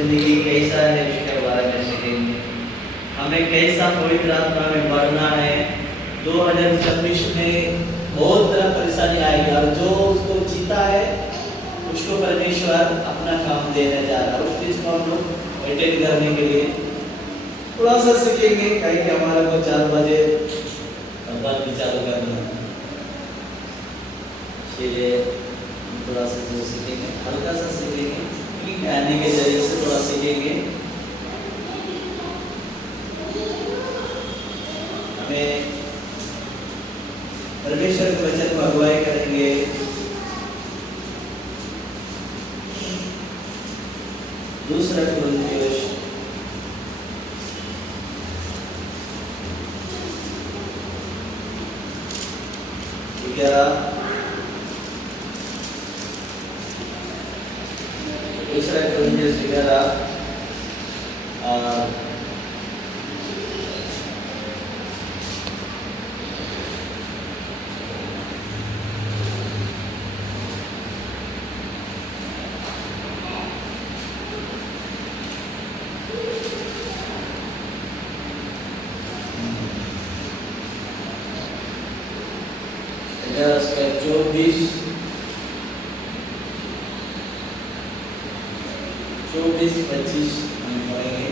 जिंदगी कैसा है उसके बारे में सीखेंगे। हमें कैसा पवित्र आत्मा में बढ़ना है। 2026 में बहुत तरह परेशानी आएगी और जो उसको जीता है उसको परमेश्वर अपना काम देने जा रहा है। उस चीज को हम लोग अटेंड करने के लिए थोड़ा सा सीखेंगे, कहीं कि हमारा को 4 बजे बात भी चालू करना है, इसलिए थोड़ा सा जो सीखेंगे, हल्का सा सीखेंगे, गाने के जरिए से थोड़ा सीखेंगे। हमें परमेश्वर के वचन को अगुवाई करेंगे। दूसरा कुरिन्थियोस 11 दूसरा कुरिन्थियोस 11 24 25 हम पढ़ेंगे।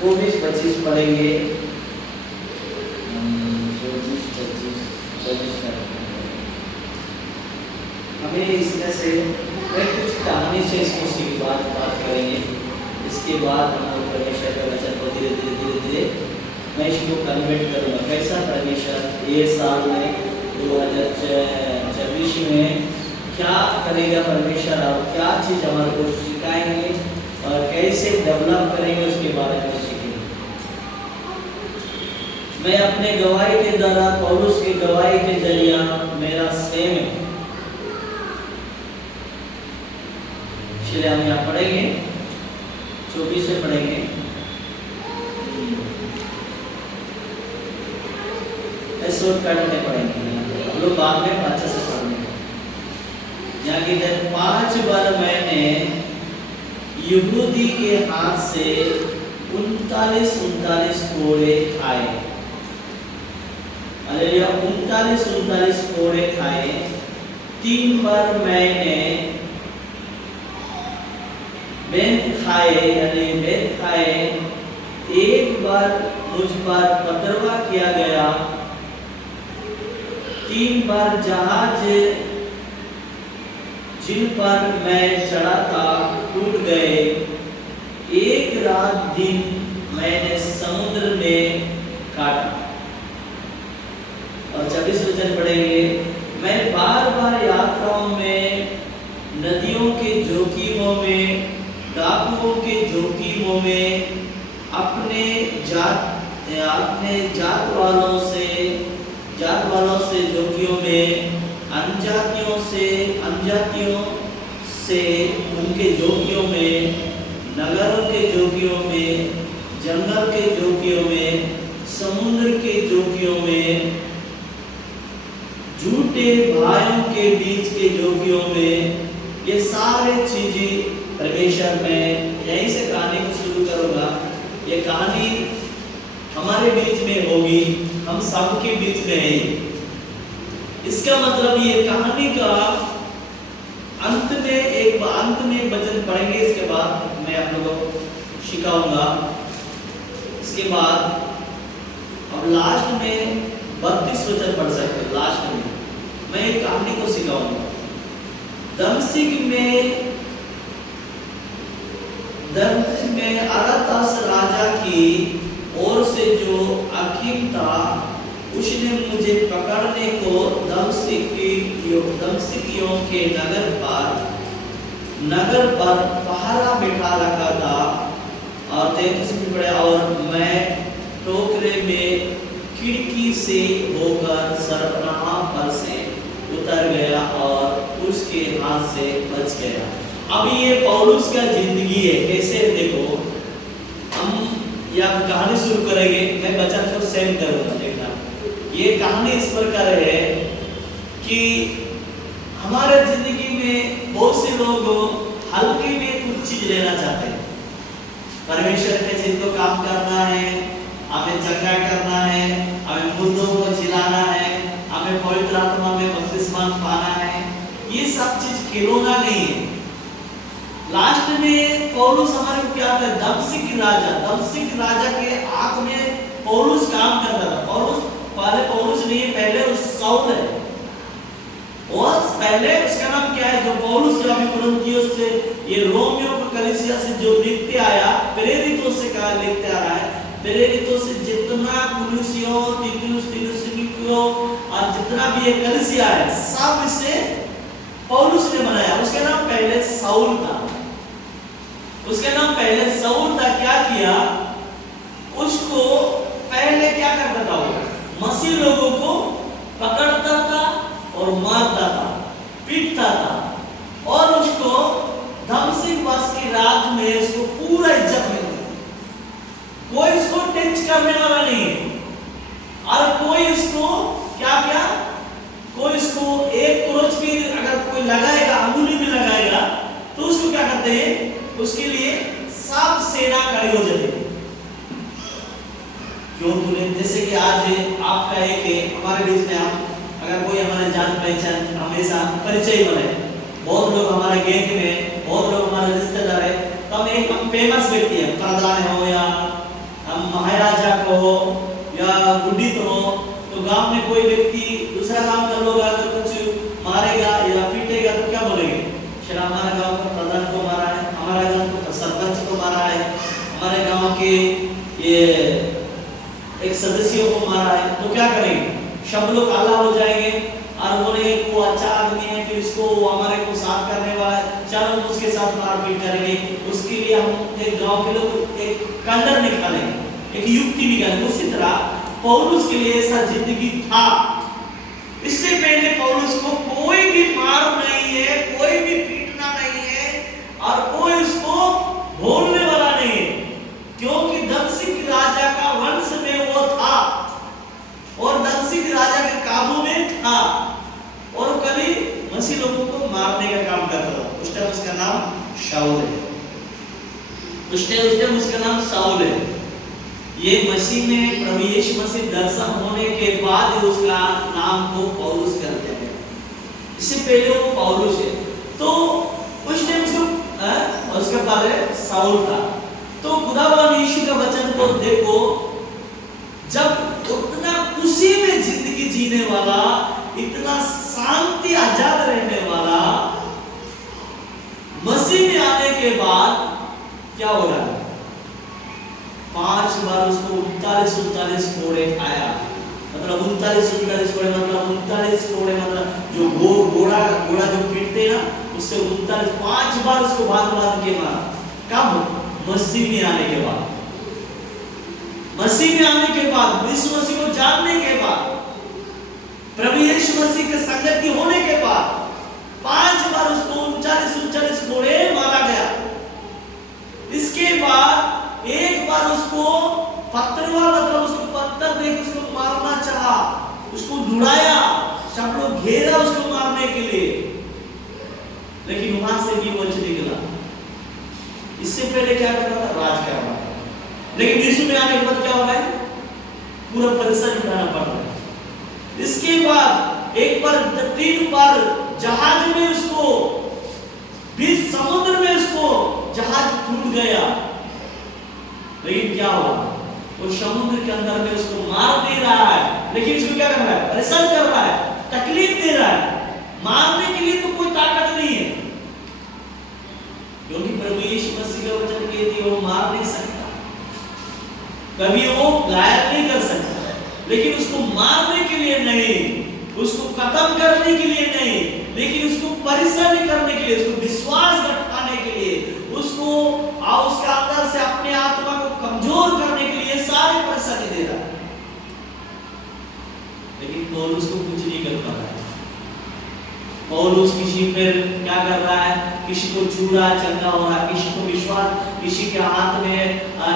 24-25 पढ़ेंगे। 24-25 हमें इसमें से कुछ कहानी से इसकी बात करेंगे। इसके बाद हम लोग परमेश्वर के वचन को धीरे धीरे मैं इसको कन्वर्ट करूँगा। कैसा परमेश्वर ये साल में 2024 में क्या करेगा परमेश्वर और क्या चीज़ हमारे को सिखाएंगे और कैसे डेवलप करेंगे उसके बारे में सीखेंगे। मैं अपने गवाही के द्वारा पौलुस की गवाही के जरिए मेरा सेम है, इसलिए हम यहाँ पढ़ेंगे 24 से पढ़ेंगे। शॉर्टकट में पढ़ेंगे, हम लोग बाद में अच्छा से पढ़ेंगे। यहाँ की 5 बार मैंने यहूदी के हाथ से 39 कोड़े खाए। हालेलुया, 39 कोड़े खाए। 3 बार मैंने बेंत खाए, यानी बेंत खाए। 1 बार मुझ पर पथरवा किया गया। 3 बार जहाज जिन पर मैं चढ़ा था टूट गए। 1 रात दिन मैंने समुद्र में काटा। और 26 वचन पढ़ेंगे। मैं बार बार यात्राओं में, नदियों के जोखिमों में, डाकुओं के जोखिमों में, अपने जात वालों से जोखियों में, अनजातियों से उनके जोखियों में, नगरों के जोखियों में, जंगल के जोखियों में, समुद्र के जोखियों में, झूठे भाइयों के बीच के जोखियों में, ये सारे चीजें परमेश्वर में यहीं से कहानी को शुरू करूंगा। ये कहानी हमारे बीच में होगी, हम सबके बीच में है। इसका मतलब ये कहानी का अंत में वचन पढ़ेंगे। इसके बाद मैं आप लोगों को सिखाऊंगा। इसके बाद अब लास्ट में 32 वचन पढ़ सकते हैं। लास्ट में मैं एक कहानी को सिखाऊंगा। दमिश्क में अरतास राजा की ओर से जो हकीम था, उसने मुझे पकड़ने को दमिश्कियों के नगर पर पहरा बिठा रखा था। और 33 में पढ़े, और मैं टोकरे में खिड़की से होकर सरपनाह पर से उतर गया और उसके हाथ से बच गया। अब ये पौलुस का जिंदगी है। कैसे देखो, हम यह कहानी शुरू करेंगे। मैं बच्चा को सेंड करूंगा। देखना, ये कहानी इस प्रकार है कि हमारे जिंदगी में बहुत से लोग हल्के में कुछ चीज लेना चाहते हैं। परमेश्वर के जिनको काम करना है, हमें चंगा करना है, हमें मुर्दों को जिलाना है, हमें पवित्र आत्मा में बपतिस्मा पाना है, ये सब चीज खिलौना नहीं है। लास्ट में पौलुस हमारे को क्या था, दमश्क राजा के आंख में पौलुस काम करता था। पौलुस नहीं, पहले साउल है, और पहले उसका नाम क्या है, जो पौलुस जो अभी कुरिन्थियों से ये रोमियो को कलीसिया से जो लिखते आया, प्रेरितों से कहा लिखते आ रहा है, प्रेरितों से जितना कुलुसियों और जितना भी ये कलीसिया है, सब इसे पौलुस ने बनाया। उसका नाम पहले साउल था, क्या किया, उसको पहले क्या करता था, वो मसीह लोगों को पकड़ता था और मारता था, पीटता था, और उसको दमश्क की रात में उसको पूरा इज्जत मिलती थी। कोई उसको टच करने वाला नहीं है, और कोई उसको क्या किया, कोई उसको एक क्रोच भी अगर कोई लगाएगा, अंगुली में लगाएगा, तो उसको क्या करते हैं, उसके लिए सब सेना खड़ी हो जाती है। क्यों बोले, जैसे कि आज आपका एक हमारे बीच में हम अगर कोई हमारे जान पहचान हमेशा परिचय बने, बहुत लोग हमारे गैंग में, बहुत लोग हमारे रिश्तेदार है, तो हम फेमस व्यक्ति है, प्रधान हो या हम महाराजा को हो या गुड्डित हो, तो गांव में कोई व्यक्ति दूसरा काम कर लोगा तो कुछ मारेगा या पीटेगा तो क्या बोलेंगे, शायद हमारे गांव का प्रधान को मारा है, हमारे गांव का सरपंच को मारा है, हमारे गांव के ये एक सदस्यों को मारा है, तो क्या करेंगे, सब लोग काला हो जाएंगे और बोलेंगे वो अच्छा आदमी है, तो इसको हमारे को साथ करने वाला है, चलो उसके साथ मारपीट करेंगे। उसके लिए हम एक गांव के लोग एक कंडर निकालेंगे, एक युक्ति निकालेंगे। उसी तरह पौलुस के लिए ऐसा जिंदगी था। इससे पहले पौलुस को कोई भी मार नहीं है, कोई भी पीटना नहीं है, और कोई उसको भूलने वाला नहीं है, क्योंकि दमश्क राजा का वंश में वो था और दमश्क राजा के काबू में था, और कभी मसीह लोगों को मारने का काम करता था। उस टाइम उसका नाम शाऊल है, उस टाइम उसका नाम साउल है। ये मसीह में प्रभु यीशु मसीह दर्शन होने के बाद उसका नाम को पौलुस कर दिया गया, इससे पहले वो पौलुस है। तो उस टाइम उसका पहले साउल था। तो खुदावंद यीशु का वचन को देखो, जब उतना खुशी में जिंदगी जीने वाला, इतना शांति आजाद रहने वाला मसीह में आने के बाद क्या हो रहा है, 5 बार उसको 39 कोड़े खाया। मतलब 39 कोड़े मतलब जो घोड़ा जो पीटते ना, उससे 5 बार उसको बांध के मारा। कब? मसीह में आने के बाद, मसीह में आने के बाद, यीशु मसीह को जानने के बाद, प्रभु यीशु मसीह के संगति होने के बाद 5 बार उसको 39 कोड़े मारा गया। इसके बाद एक बार उसको मतलब उसको पत्थर देकर उसको मारना चाहा, उसको ढूंढाया, सब लोग घेरा उसको मारने के लिए, लेकिन वहां से भी बच निकला। इससे पहले क्या कर रहा था, राज कर रहा था, लेकिन यीशु में आने के बाद क्या हो रहा है, पूरा परिसर उठाना पड़ रहा है। इसके बाद एक बार 3 बार जहाज में उसको, बीच समुद्र में उसको जहाज टूट गया, लेकिन क्या हुआ, वो समुद्र के अंदर में उसको मार दे रहा है, लेकिन इसको क्या कर रहा है, परेशान कर रहा है, तकलीफ दे रहा है। मारने के लिए तो कोई ताकत नहीं है, क्योंकि प्रभु यीशु मसीह का वचन कहती है वो मार नहीं सकता, कभी वो घायल नहीं कर सकता, लेकिन उसको मारने के लिए नहीं, उसको खत्म करने के लिए नहीं, लेकिन उसको परिश्रम करने के लिए, उसको विश्वास बढ़ाने के लिए, उसको उसके अंदर से अपने आत्मा को कमजोर करने के लिए सारे परेशानी दे रहा है। लेकिन पौलुस को कुछ नहीं कर पा रहा है। पौलुस किसी पर क्या कर रहा है, किसी को छू रहा, चंगा हो रहा, किसी को विश्वास, किसी के हाथ में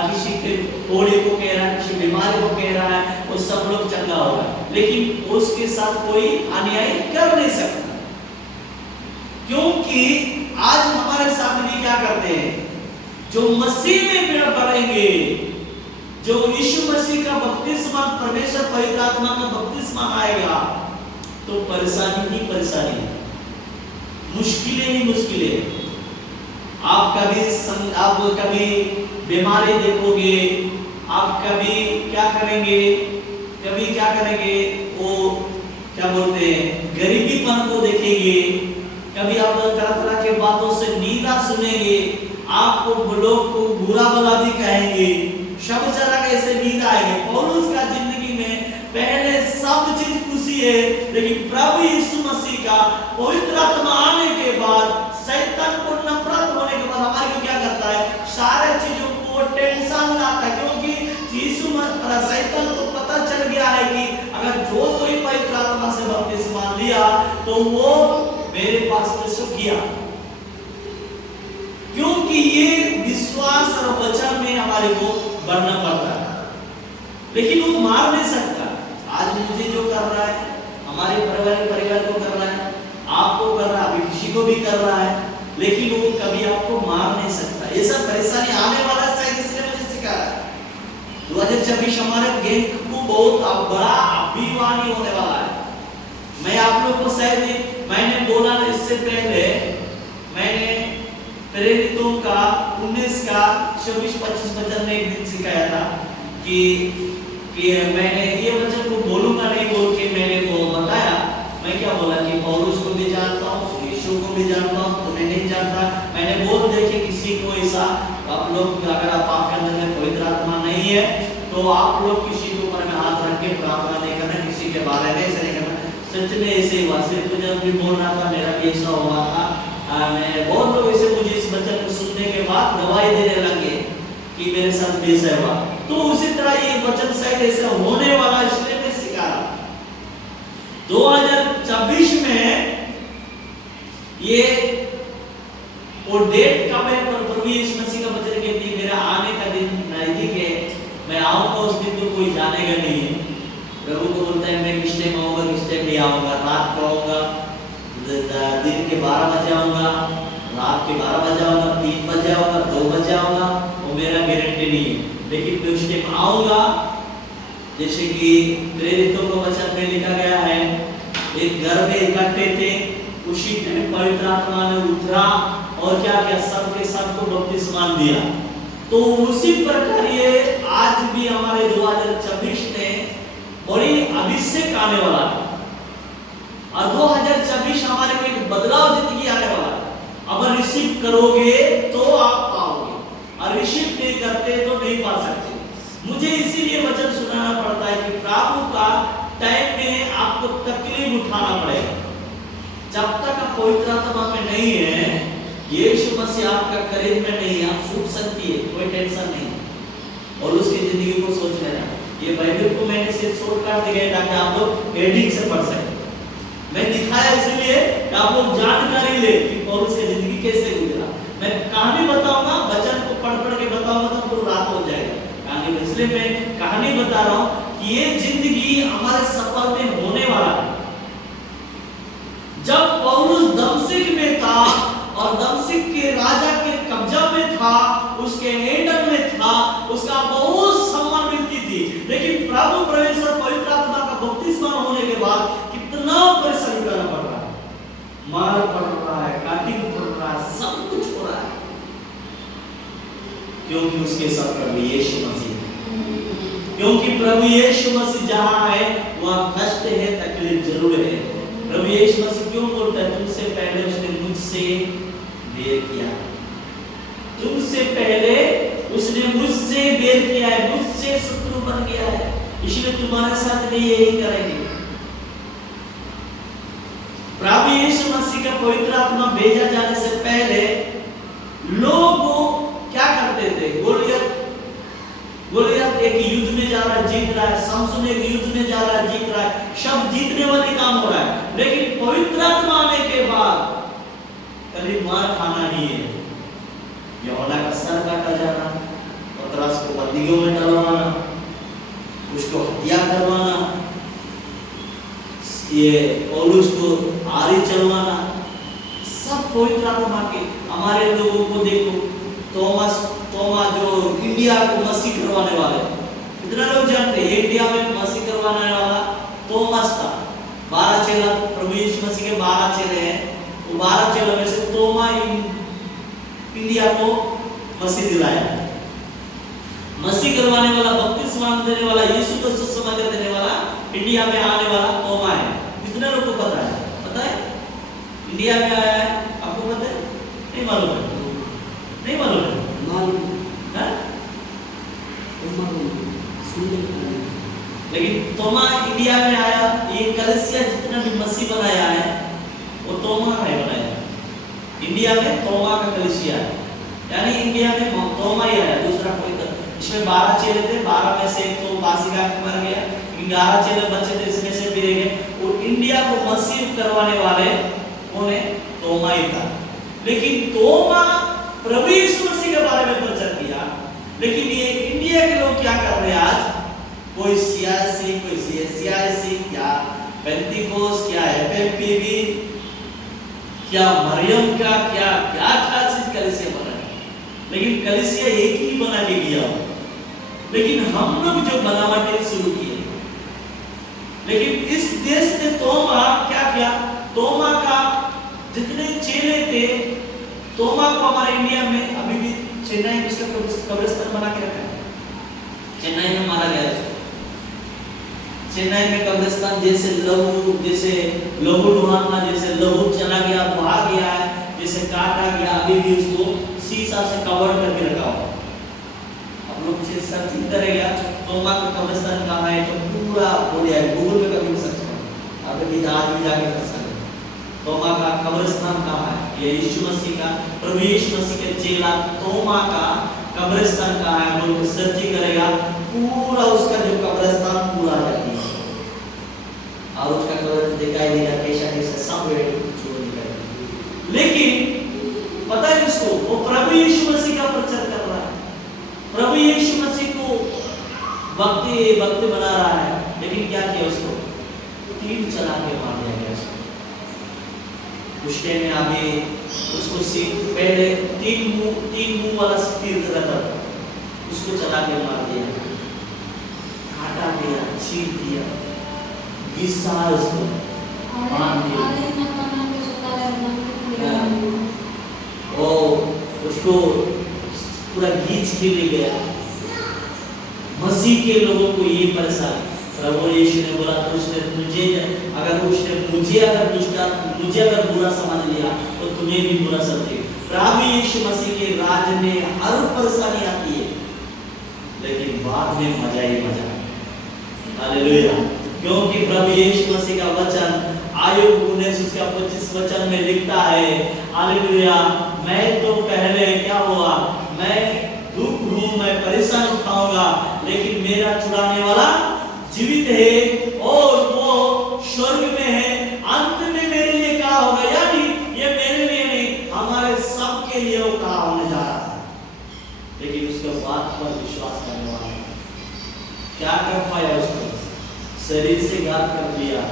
किसी के कोड़े को कह रहा है, किसी बीमारी को कह रहा है, वो सब लोग चंगा हो रहा है, लेकिन उसके साथ कोई अन्याय कर नहीं सकता। क्योंकि आज हमारे साथ भी क्या करते हैं, जो मसीह में बढ़ेंगे, जो यीशु मसीह का बपतिस्मा, परमेश्वर पवित्र आत्मा का बपतिस्मा आएगा, तो परेशानी ही परेशानी, मुश्किलें ही मुश्किलें। आप कभी बीमारी देखोगे, आप कभी क्या करेंगे, वो क्या बोलते हैं, गरीबीपन को देखेंगे, कभी आप तरह तरह के बातों से निंदा सुनेंगे, आपको लोग को बुरा भला भी कहेंगे, सब तरह के ऐसे निंदा आएंगे। पौलुस का जिंदगी में पहले सब चीज खुशी है, लेकिन प्रभु यीशु मसीह का पवित्र आत्मा आने के बाद, शैतान को नफरत होने के बाद हमारे को क्या करता है, सारे चीजों को टेंशन लाता है, क्योंकि शैतान को पता चल गया है कि अगर जो कोई पवित्र आत्मा से बपतिस्मा लिया तो वो मेरे पास तो किया, क्योंकि ये विश्वास और वचन में हमारे को बढ़ना पड़ता है, लेकिन वो मार नहीं सकता। आज मुझे जो कर रहा है, हमारे परिवार को कर रहा है, आपको कर रहा है, अभी किसी को भी कर रहा है, लेकिन वो कभी आपको मार नहीं सकता। ये सब परेशानी आने वाला है, इसलिए मुझे सिखा रहा है। 2026 हमारे गैंग को बहुत बड़ा अभिवानी होने वाला है। मैं आप लोगों को शायद मैंने बोला इससे पहले, मैंने प्रेरितों का 19 का 26-25 वचन में एक दिन सिखाया था कि मैंने ये वचन को बोलूंगा नहीं बोल के मैंने वो बताया। मैं क्या बोला कि पौलुस को भी जानता हूँ, यीशु को भी जानता हूँ, तुम्हें नहीं जानता। मैंने बोल देखे किसी को ऐसा, आप लोग अगर आपके अंदर में पवित्र आत्मा नहीं है तो आप लोग किसी के ऊपर में हाथ रख के प्रार्थना नहीं करना, किसी के बारे में ऐसे नहीं करना। सच में ऐसे हुआ, सिर्फ जब भी बोल रहा था मेरा भी ऐसा हुआ था। मैं बहुत लोग ऐसे मुझे इस वचन को सुनने के बाद दवाई देने लगे कि मेरे साथ भी ऐसा हुआ, तो उसी तरह ये वचन शायद ऐसा होने वाला, इसलिए मैं सिखा रहा। 2024 में ये वो डेट कब है, पर प्रभु यीशु मसीह का वचन कहती है मेरा आने का दिन नजदीक है, मैं आऊंगा उस दिन तो कोई जानेगा नहीं है। प्रभु को बोलता है मैं किस टाइम आऊंगा, किस टाइम नहीं आऊंगा, रात को आऊंगा, दिन के 12 बजे आऊंगा, रात के 12 बजे आऊंगा, 3 बजे आऊंगा, 2 बजे आऊंगा, वो मेरा गारंटी नहीं है, लेकिन मैं उस टाइम आऊंगा। जैसे कि प्रेरितों को वचन में लिखा गया है, एक घर में इकट्ठे थे, उसी टाइम पवित्र आत्मा ने उतरा और क्या किया, सबके सबको बपतिस्मा दिया। तो उसी प्रकार ये आज भी हमारे 2024 में बड़ी अभिषेक आने वाला है, और 2024 हमारे में एक बदलाव जिंदगी आने वाला है। अगर रिसीव करोगे तो आप पाओगे, और रिसीव नहीं करते तो नहीं पा सकते। मुझे इसीलिए वचन सुनाना पड़ता है कि प्रभु का टाइम में आपको तकलीफ उठाना पड़ेगा। जब तक आप पवित्र आत्मा में नहीं है, यीशु मसीह आपका करीब में नहीं है, आप सूख सकती है, कोई टेंशन नहीं, और उसकी जिंदगी को सोच लेना। ये बाइबल को मैंने सिर्फ शॉर्टकट दिखाया ताकि आप लोग हेडिंग से पढ़ सकें। मैं दिखाया इसलिए कि आप लोग जानकारी ले कि पौलुस की जिंदगी कैसे गुजरा। मैं कहानी बताऊंगा, वचन को पढ़ के बताऊंगा तो पूरा रात हो जाएगा कहानी में, इसलिए मैं कहानी बता रहा हूं कि ये जिंदगी हमारे सफर में होने वाला है। जब पौलुस दमिश्क में था और दमिश्क के राजा के कब्जा में था, उसके हैंडल में था, उसका बहुत सम्मान मिलती थी, लेकिन प्रभु परमेश्वर पवित्र आत्मा का बपतिस्मा होने के बाद कितना परेशान करना पड़ रहा है, मार पड़ रहा है, काटिंग पड़ रहा है, सब कुछ हो रहा है, क्योंकि उसके साथ प्रभु यीशु मसीह, क्योंकि प्रभु यीशु मसीह जहां है वहां कष्ट है, तकलीफ जरूर है। प्रभु यीशु मसीह क्यों बोलता है तुमसे पहले उसने मुझसे बैर किया, तुमसे पहले उसने मुझसे बैर किया है, मुझसे शत्रु बन गया है, इसलिए तुम्हारे साथ भी यही करेंगे। प्रभु यीशु मसीह का पवित्र आत्मा भेजा जाने से पहले लोग क्या करते थे, गोलियत एक युद्ध में जा रहा है, जीत रहा है, समसून एक युद्ध में जा रहा है, जीत रहा है, सब जीतने वाले काम हो रहा है, लेकिन पवित्र आत्मा आने के बाद कभी मार खाना ही है। यूहन्ना का सर काटा जाना, पतरस को बंदियों में डलवाना, उसको हत्या करवाना, ये पौलुस को आरी चलवाना, सब पवित्र आत्मा के हमारे लोगों को देखो, तोमा जो इंडिया को मसीह करवाने वाले, इतना लोग जानते हैं इंडिया में मसीह करवाने वाला तोमस था। 12 चेला, प्रभु यीशु मसीह के 12 चेले हैं, वो 12 चेलों में से तोमा इंडिया को मसीह दिलाया। मसीह करवाने वाला, बपतिस्मा देने वाला, यीशु को सुसमाचार देने वाला, इंडिया में आने वाला तोमा है। कितने लोग को पता है? पता है इंडिया में आया है? आपको पता है? नहीं मालूम है? नहीं मालूम है? लेकिन तोमा इंडिया में आया। ये कलीसिया जितना भी मसीह बनाया है वो तोमा ने बनाया। इंडिया में तोमा का कलीसिया है, यानी इंडिया में तोमा ही आया, दूसरा कोई तो। इसमें 12 चेले थे, 12 में से एक तो बासिका मर गया, 11 चेले बचे थे, इसमें से भी गए। और इंडिया को मसीह करवाने वाले उन्हें तोमा ही था। लेकिन तोमा प्रभु यीशु मसीह के बारे में प्रचार किया, लेकिन ये इंडिया के लोग क्या कर रहे हैं आज? कोई सियासी, कोई सियासी, क्या पेंटिकोस, क्या एफएमपीवी, क्या मरियम का, क्या क्या क्या चीज कलीसिया बना है। लेकिन कलीसिया एक ही बना के गया, लेकिन हम लोग जो बनावटें शुरू किए। लेकिन इस देश ने तोमा क्या किया? तोमा का जितने चेले थे, तोमा को हमारे इंडिया में अभी भी चेन्नई में उसका कब्रिस्तान बना के रखा है। चेन्नई में मारा गया है। चेन्नई में कब्रिस्तान जैसे लहू लुहाना, जैसे लहू चला गया, भाग गया है, जैसे काटा गया, अभी भी उसको शीशा से कवर करके रखा हुआ। आप लोग सर्चिंग करेगा तोमा का कब्रिस्तान कहाँ है तो पूरा बोल जाएगा, गूगल पे कभी सर्च करो, आप भी आज भी जाके सर्च करें तोमा का कब्रिस्तान कहाँ है। ये यीशु मसीह का, प्रभु यीशु मसीह के चेला तोमा का कब्रिस्तान कहाँ है, हम लोग सर्चिंग करेगा, पूरा उसका जो कब्रिस्तान पूरा आ जाती है और उसका कब्र दिखाई देगा कैसा सब दिखाई। लेकिन पता है उसको, वो प्रभु यीशु मसीह का प्रचार कर रहा है, प्रभु यीशु मसीह को भक्त बना रहा है। लेकिन क्या किया? उसको तीर चला के मार दिया गया। उसके में अभी उसको पहले तीन मुंह वाला तीर रहता था, उसको चला के मार दिया, काटा दिया, चीर दिया, घिसा उसको बांध दिया, ओ उसको पूरा घींच के ले गया। मसीह के लोगों को ये परेशान, प्रभु यीशु ने बोला तो उसने मुझे अगर बुरा समझ लिया तो तुम्हें भी बुरा समझे। प्रभु यीशु मसीह के राज में हर परेशानी आती है, लेकिन बाद में मजा ही मजा। हालेलुया। क्योंकि प्रभु यीशु मसीह का वचन आयोग 19:25 वचन में लिखता है, हालेलुया, मैं तो पहले क्या हुआ, मैं दुख हूं, मैं परेशान उठाऊंगा, लेकिन मेरा छुड़ाने वाला जीवित है और वो स्वर्ग में है। अंत में मेरे लिए क्या होगा, यानी ये मेरे लिए नहीं, हमारे सब के लिए वो कहा होने जा रहा है। लेकिन उसके बात पर विश्वास करने वाला क्या कर पाया? उसको शरीर से घात कर दिया,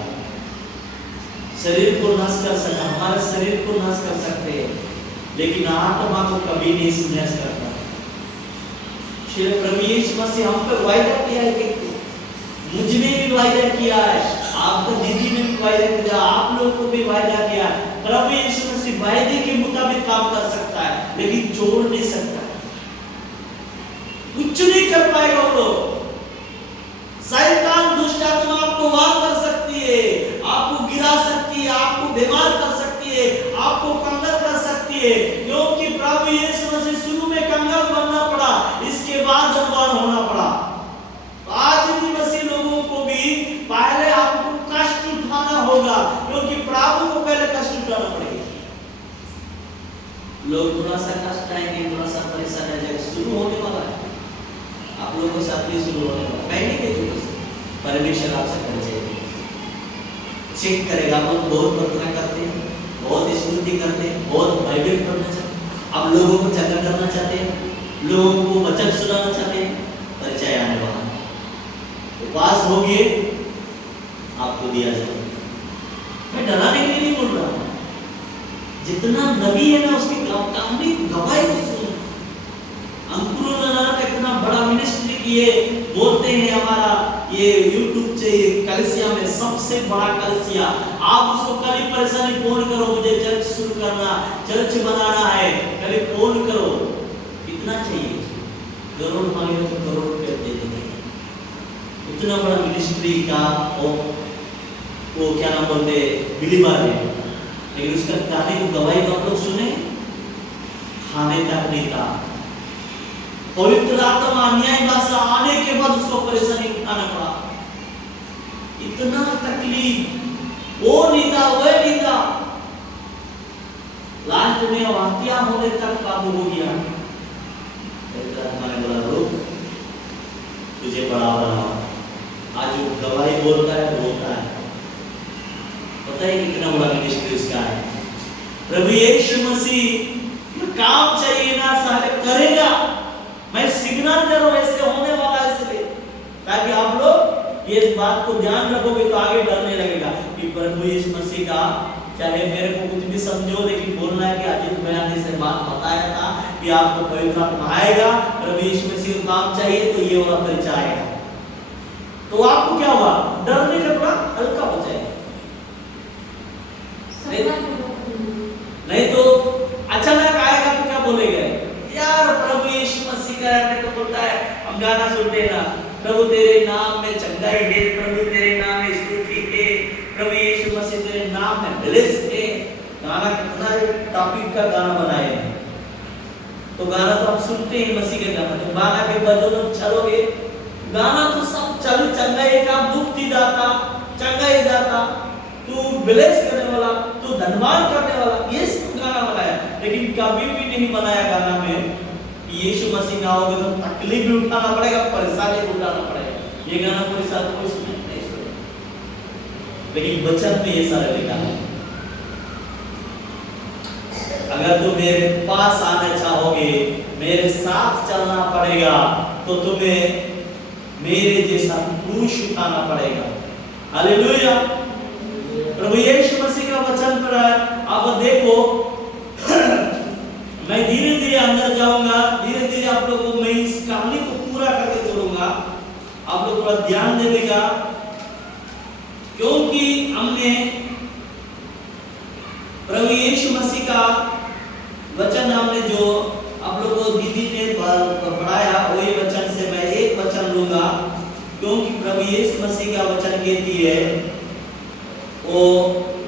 शरीर को नष्ट कर सकता, हमारे शरीर को नष्ट कर सकते हैं, लेकिन आत्मा को कभी नहीं नष्ट करता। श्री प्रभु यीशु मसीह हम पर वायदा किया है कि मुझे भी वायदा किया है, आपको दीदी ने भी वायदा किया, आप लोगों को भी वायदा किया। प्रभु यीशु मसीह वायदे के मुताबिक काम कर सकता है, लेकिन जोड़ नहीं सकता, कुछ नहीं कर पाएगा वो लोग। शैतान दुष्ट आत्मा आपको वार कर सकती है, आपको गिरा सकती है, आपको बीमार कर सकती है, आपको कंगाल कर सकती है, क्योंकि प्रभु यीशु मसीह शुरू में कंगाल बनना पड़ा, इसके बाद जवान होना पड़ा। आज भी मसीह लोगों को भी पहले आपको कष्ट उठाना होगा, क्योंकि प्रभु को पहले कष्ट उठाना पड़ेगा। लोग थोड़ा सा कष्ट आएंगे, थोड़ा सा परेशान आ जाएगा, शुरू होने वाला है, आप लोगों को साथ ही शुरू होने वाला है। परमेश्वर आपसे परिचय चेक करेगा। आप लोग बहुत प्रार्थना करते हैं, बहुत स्तुति करते हैं, बहुत बाइबल पढ़ना चाहते हैं, आप लोगों को चंगा करना चाहते हैं, लोगों को वचन सुनाना चाहते हैं, परिचय आने वाला है। उपवास होंगे आपको दिया जाएगा। मैं डराने के लिए नहीं बोल रहा हूँ, जितना नबी है ना उसकी कहानी गवाही को सुनो। अंकुर का इतना बड़ा मिनिस्ट्री किए, बोलते हैं हमारा ये यूट्यूब से कलिसिया में सबसे बड़ा कलिसिया। आप उसको कभी परेशानी फोन करो, मुझे चर्च शुरू करना, चर्च बनाना है, कभी फोन करो। कितना चाहिए? करोड़ मांगे तो करोड़ रुपया दे देंगे। इतना बड़ा मिनिस्ट्री का वो क्या नाम बोलते बिलीवर है, लेकिन उसका कहानी को गवाही को आप लोग सुने, खाने तक नहीं था। पवित्र आत्मा अन्याय भाषा आने के बाद उसको परेशानी उठाना पड़ा। इतना तकलीफ, वो नहीं था, वह नहीं था, लास्ट में हत्या होने तक काबू हो गया। मैंने बोला रुक, तुझे बड़ा बना। आज वो गवाही बोलता है, बोलता है। पता है कितना बड़ा मिनिस्ट्री उसका है। प्रभु यीशु मसीह काम चाहिए ना सारे करेगा। मैं सिग्नल दे रहा हूं, ऐसे होने वाला है, इसलिए ताकि आप लोग ये इस बात को ध्यान रखोगे तो आगे डरने लगेगा कि प्रभु यीशु मसीह का चाहे मेरे को कुछ भी समझो, लेकिन बोलना है कि अजीत बयानी से बात बताया था कि आपको पवित्र आत्मा आएगा, प्रभु यीशु मसीह को काम चाहिए तो ये वाला परिचय आएगा। तो आपको क्या हुआ? डरने का थोड़ा हल्का हो जाएगा। नहीं तो अचानक आएगा तो क्या बोलेगा? यार प्रभु यीशु मसीह का मैं तो बोलता है, हम गाना सुनते हैं ना, प्रभु तेरे नाम में चंगाई है, प्रभु तेरे नाम में स्तुति है, प्रभु यीशु मसीह तेरे नाम में ब्लेस है। गाना कितना टॉपिक का गाना बनाए हैं। तो गाना तो आप सुनते हैं मसीह के गाना, तो गाना के बदौलत चलोगे, गाना तो सब चल चंगाई का, मुक्ति दाता, चंगाई दाता, तू ब्लेस करने वाला, तू धन्यवाद करने वाला, ये सब गाना बनाया। लेकिन कभी भी नहीं बनाया गाना में कि यीशु मसीह ना होगा तो तकलीफ भी उठाना पड़ेगा, परेशानी भी उठाना पड़ेगा। ये गाना कोई साथ कोई सुने नहीं सुने, लेकिन वचन में ये सारा लिखा है। अगर तुम मेरे पास आना चाहोगे, मेरे साथ चलना पड़ेगा, तो तुम्हें मेरे जैसा क्रूस उठाना पड़ेगा। हालेलुया। प्रभु यीशु मसीह का वचन पर आप देखो, मैं धीरे धीरे अंदर जाऊंगा, धीरे धीरे आप लोगों को मैं इस कहानी को पूरा करके चलूंगा। आप लोग थोड़ा ध्यान देगा, क्योंकि हमने प्रभु यीशु मसीह का वचन हमने जो आप लोगों को दीदी ने पढ़ाया, वही वचन से मैं एक वचन लूंगा, क्योंकि प्रभु यीशु मसीह का वचन कहती है वो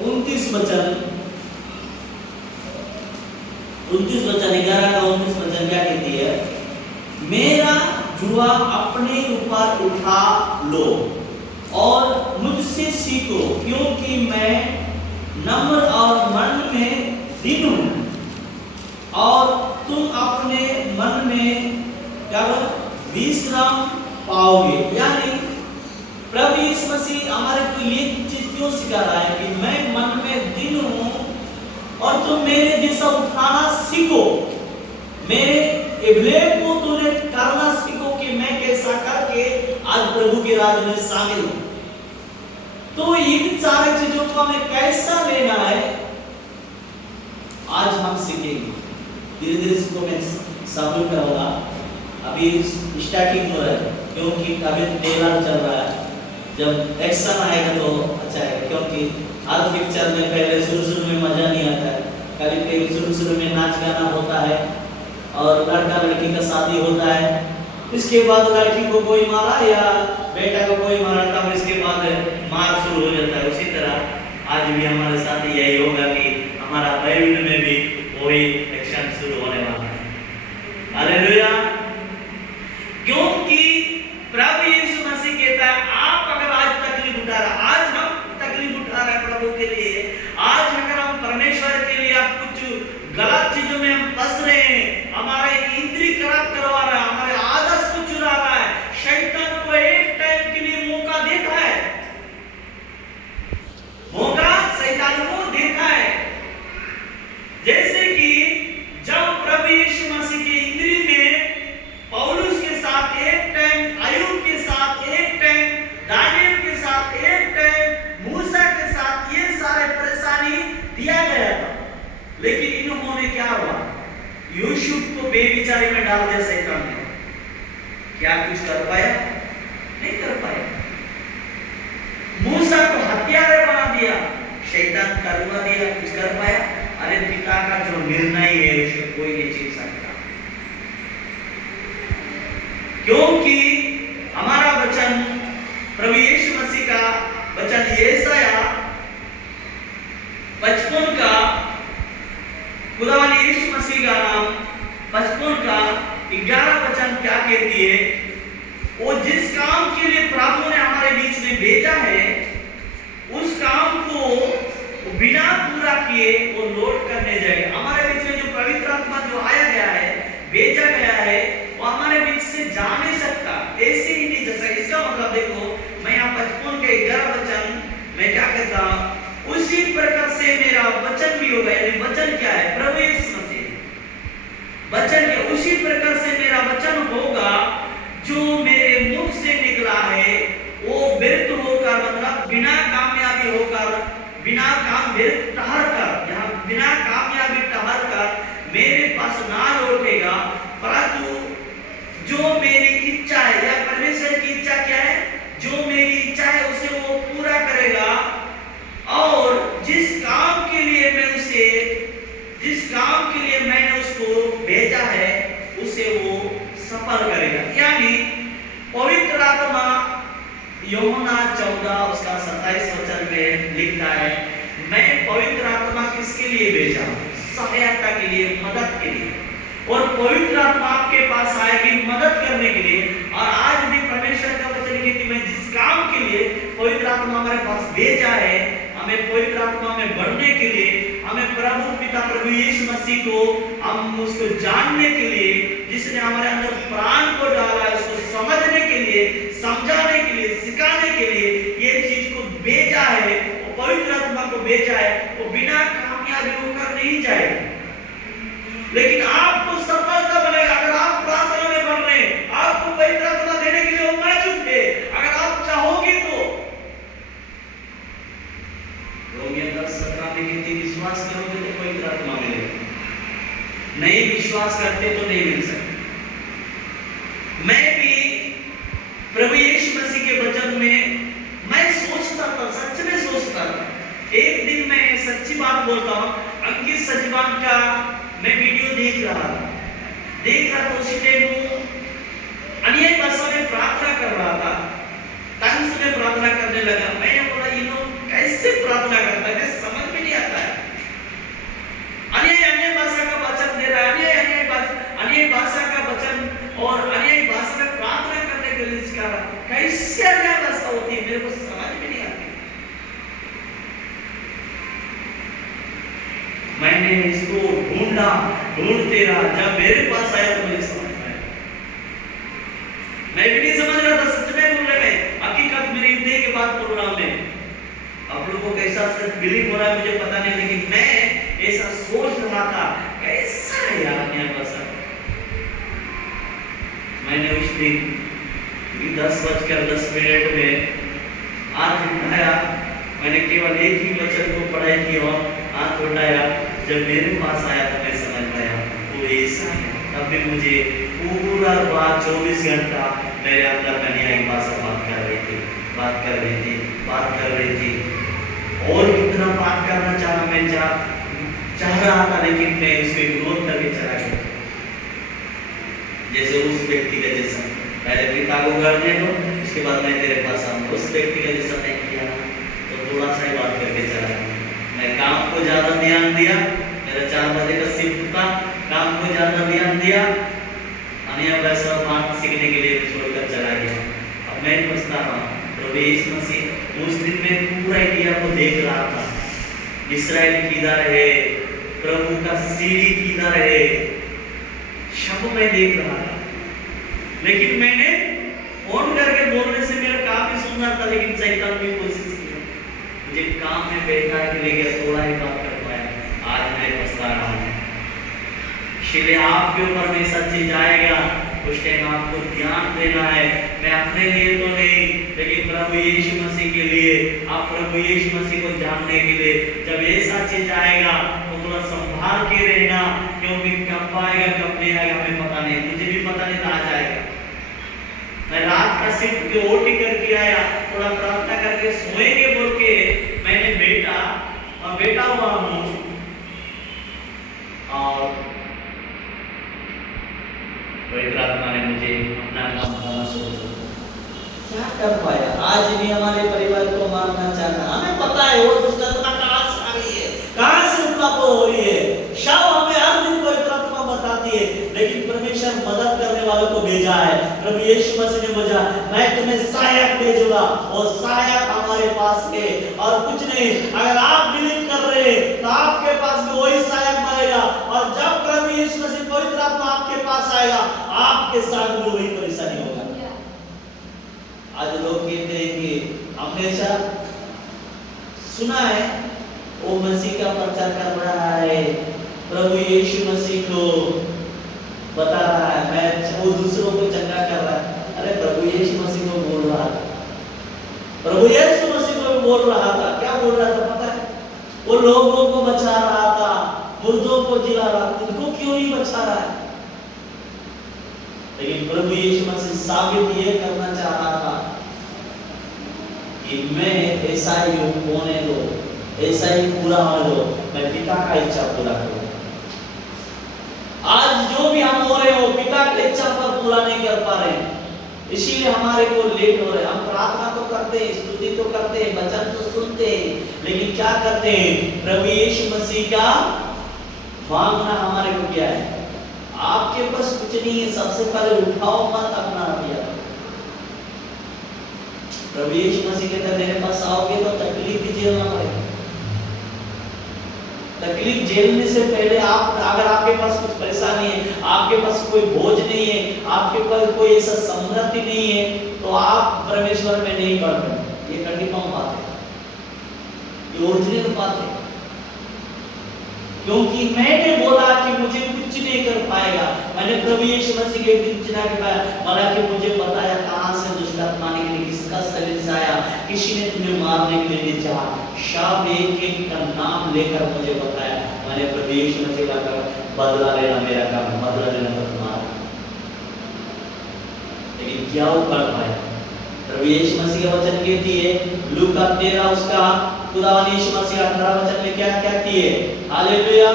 29 वचन 11 का 29 वचन क्या कहती है? मेरा जुआ अपने ऊपर उठा लो और मुझसे सीखो, क्योंकि मैं नम्र और मन में दीन हूं, और तुम अपने मन में क्या विश्राम पाओगे। यानी प्रभु यीशु मसीह हमारे को ये चीज क्यों सिखा रहा है कि मैं मन में दीन हूं और तुम मेरे जैसा उठाना सीखो, मेरे इब्लेम को तूने करना सीखो कि मैं कैसा करके आज प्रभु के राज में शामिल हूं। तो इन सारी चीजों को हमें कैसा लेना है आज हम सीखेंगे। धीरे धीरे इसको मैं शामिल करूंगा। अभी स्टार्टिंग हो रहा है, क्योंकि अभी ट्रेलर चल रहा है। जब एक्शन आएगा तो अच्छा है, क्योंकि हर पिक्चर में पहले शुरू में मजा नहीं आता है, कभी शुरू में नाच गाना होता है और लड़का लड़की का शादी होता है, इसके बाद लड़की को कोई मारा या बेटा को कोई मारा, तब इसके बाद मार शुरू हो जाता है। उसी तरह आज भी हमारे साथ यही होगा कि हमारा बाइबल में भी वही एक्शन शुरू होने वाला है। हालेलुया। क्योंकि प्रभु यीशु मसीह कहता है, आप अगर आज तकलीफ उठा रहा, आज हम तकलीफ उठा रहे हैं प्रभु के लिए, आज अगर हम परमेश्वर के लिए आप कुछ गलत चीजों में हम फंस रहे हैं, हमारे इंद्रिय खराब करवा रहा है, हमारे आदर्श को चुरा रहा है, शैतान को एक टाइम के लिए मौका देता है, मौका शैतान को देता है। जैसे कि लेकिन इन्होंने क्या हुआ, यूसुफ को बेविचारी में डाल दिया शैतान ने। क्या कुछ कर पाया? नहीं कर पाया। मूसा को हत्यारे बना दिया, शैतान करवा दिया, कुछ कर पाया? अरे पिता का जो निर्णय है उसे कोई नहीं छीन सकता, क्योंकि हमारा वचन प्रभु यीशु मसीह का वचन यशाया 55 का, खुदावन यीशु मसीह का नाम 55 का 11 वचन क्या कहती है? वो जिस काम के लिए प्रभु ने हमारे बीच में भेजा है उस काम को बिना पूरा किए वो लौट करने जाएगा। हमारे बीच में जो पवित्र आत्मा जो आया गया है, भेजा गया है, वो हमारे बीच से जा नहीं सकता, ऐसे ही नहीं जा सकता। इसका मतलब देखो, मैं यहाँ 55 के 11 वचन मैं क्या कहता हूँ, उसी प्रकार से मेरा वचन भी होगा। यानी वचन क्या है? प्रभु यीशु मसीह। वचन क्या? उसी प्रकार से मेरा वचन होगा जो मेरे मुख से निकला है वो व्यर्थ होकर, मतलब बिना कामयाबी होकर, बिना काम व्यर्थ ठहर कर, यहाँ बिना कामयाबी ठहर कर मेरे पास ना लौटेगा, परंतु जो मेरी इच्छा है, या परमेश्वर की इच्छा क्या है? जो मेरी इच्छा है उसे वो पूरा करेगा, और जिस काम के लिए मैंने उसको भेजा है उसे वो सफल करेगा। यानी पवित्र आत्मा यूहन्ना 14 उसका 27 वचन में लिखता है, मैं पवित्र आत्मा किसके लिए भेजा? सहायता के लिए, मदद के लिए। और पवित्र आत्मा आपके पास आएगी मदद करने के लिए। और आज भी परमेश्वर का वचन कहती है, मैं जिस काम के लिए पवित्र आत्मा हमारे पास भेजा है, हमें पवित्र आत्मा में बढ़ने के लिए, हमें प्रभु पिता प्रभु यीशु मसीह को हम उसको जानने के लिए, जिसने हमारे अंदर प्राण को डाला है, उसको समझने के लिए, समझाने के लिए, सिखाने के लिए ये चीज को भेजा है, वो पवित्र आत्मा को भेजा है, वो बिना कामयाबी होकर नहीं जाएगा, लेकिन आपको सफलता बनेगा। अगर आप प्रार्थना में बढ़ रहे हैं, आपको पवित्र आत्मा देने के लिए वो मौजूद है, अगर आप चाहोगे तो। रोमियो 10:17 में कहती है, विश्वास करोगे तो पवित्र आत्मा मिलेगा, नहीं विश्वास करते तो नहीं मिल सकता। मैं भी प्रभु यीशु मसीह के वचन में मैं सोचता था, सच में सोचता था। एक दिन मैं सच्ची बात बोलता हूँ, अंकित सजवान का मैं वीडियो देख रहा था, उसी टाइम अन्य भाषा में प्रार्थना कर रहा था, तंग में प्रार्थना करने लगा। मैंने बोला, ये लोग कैसे प्रार्थना करता है, समझ में नहीं आता है। अन्य भाषा का वचन दे रहा है, अन्य भाषा का वचन और अन्य भाषा में प्रार्थना करने के लिए सिखा रहा है। कैसे अन्य भाषा होती है, मेरे को समझ में नहीं आती। मैंने इसको ढूंढते रहा, जब मेरे पास आया तो मुझे समझ आया। मैं भी नहीं समझ रहा था, सच में बोल रहा मैं, हकीकत मेरे हृदय के बात बोल रहा हूं मैं। आप लोगों को कैसा सच बिलीव हो रहा है मुझे पता नहीं, लेकिन मैं ऐसा सोच रहा था, कैसा है यार अन्य भाषा। मैंने उस दिन 10:10 में हाथ उठाया, मैंने केवल एक ही वचन को पढ़ाई की और हाथ उठाया। जब मेरे पास आया तो मैं समझ पाया वो ऐसा है। तब भी मुझे पूरा 24 घंटा मेरे अंदर में न्याय भाषा बात कर रही थी और कितना बात करना चाहा मैं चाह रहा था, लेकिन मैं उसको इग्नोर करके चला गया। जैसे उस व्यक्ति का जैसा, पहले पिता को करने दो, उसके बाद मैं तेरे पास आऊंगा। उस व्यक्ति का जैसा नहीं किया तो थोड़ा सा ही बात करके चला गया। मैं काम को ज्यादा ध्यान दिया, मेरा 4 बजे का शिफ्ट था, काम को ज्यादा ध्यान दिया, अन्य भाषा बात सीखने के लिए छोड़कर चला गया। अब मैं पछता रहा हूँ। प्रभु यीशु मसीह उस दिन में पूरा इंडिया को देख रहा था, इस्राएल किधर है, प्रभु का सीढ़ी किधर है, सब मैं देख रहा था। लेकिन मैंने फोन करके बोलने से मेरा काम भी सुनना था, लेकिन शैतान भी कोशिश की मुझे काम में बैठा के ले गया, थोड़ा ही बात कर पाया। आज मैं पछता रहा हूँ। इसलिए आपके ऊपर में सब चीज आएगा, उस टाइम आपको ध्यान देना है। मैं अपने लिए तो नहीं, लेकिन प्रभु यीशु मसीह के लिए, आप प्रभु यीशु मसीह को जानने के लिए जब ऐसा चीज आएगा तो थोड़ा संभाल वो भी कब आएगा कब नहीं आएगा हमें पता नहीं, मुझे भी पता नहीं था आज आएगा। मैं रात का सिर्फ ओटी करके आया, थोड़ा प्रार्थना करके सोएंगे बोल के मैंने बैठा हुआ हूँ और पवित्र आत्मा ने मुझे अपना काम करना शुरू कर दिया। क्या कर पाया? आज भी हमारे परिवार को मारना चाहता, हमें पता है वो दुष्ट आत्मा कहां से आ रही है, कहां से उत्पन्न हो रही है। शायद हमें हर दिन पवित्र आत्मा बताती है, लेकिन परमेश्वर मदद करने वालों को भेजा है। प्रभु यीशु मसीह ने बोला मैं तुम्हें सहायक भेजूंगा, और सहायक हमारे पास है और कुछ नहीं। अगर आप बिलीव कर रहे हैं तो आपके पास भी वही सहायक मिलेगा, और जब प्रभु यीशु मसीह पवित्र आत्मा आपके पास आएगा आपके साथ भी वही परेशानी होगा। आज लोग कहते हैं कि हमेशा सुना है वो मसीह का प्रचार कर रहा है, प्रभु यीशु मसीह को बता रहा है, मैं वो दूसरों को चंगा कर रहा है। अरे प्रभु यीशु मसीह को बोल रहा था, प्रभु यीशु मसीह को बोल रहा था। क्या बोल रहा था पता है? वो लोगों को बचा रहा था, मुर्दों को जिला रहा, खुद को क्यों नहीं बचा रहा है? लेकिन प्रभु यीशु मसीह साबित ये करना चाह रहा था कि मैं ऐसा ही होने दो, ऐसा ही पूरा हो दो, मैं पिता का इच्छा पूरा करूं। आज जो भी हम हो रहे हो पिता की इच्छा पर पूरा नहीं कर पा रहे, इसीलिए हमारे को लेट हो रहे। हम प्रार्थना तो करते हैं, स्तुति तो करते हैं, वचन तो सुनते हैं, लेकिन क्या करते हैं? प्रभु यीशु मसीह का मांगना हमारे को क्या है? आपके पास कुछ नहीं है, सबसे पहले उठाओ मत अपना हथियार। प्रभु यीशु मसीह कहते मेरे पास आओगे तो तकलीफ भी झेलना पड़ेगा। तकलीफ झेलने से पहले आप, अगर आपके पास कुछ परेशानी है, आपके पास कोई बोझ नहीं है, आपके पास कोई ऐसा समृद्धि नहीं है, तो आप परमेश्वर में नहीं बढ़ रहे। ये कंफर्म बात है, ये ओरिजिनल बात है। क्योंकि मैंने बोला कि मुझे कुछ नहीं कर पाएगा, मैंने प्रभु यीशु मसीह के दिन चिन्ह के पाया, बोला कि मुझे बताया कहां से दुष्ट आत्मा निकली, किसका शरीर से आया, किसी ने तुम्हें मारने के लिए चाहा, शाम एक एक का नाम लेकर मुझे बताया। मैंने प्रभु यीशु मसीह का बदला लेना मेरा काम, बदला लेना तो तुम्हारा। लेकिन क्या वो कर पाया? प्रभु यीशु मसीह का वचन कहती है लूका 13 उसका खुदावन यीशु मसीह 18 वचन में क्या कहती है? हालेलुया।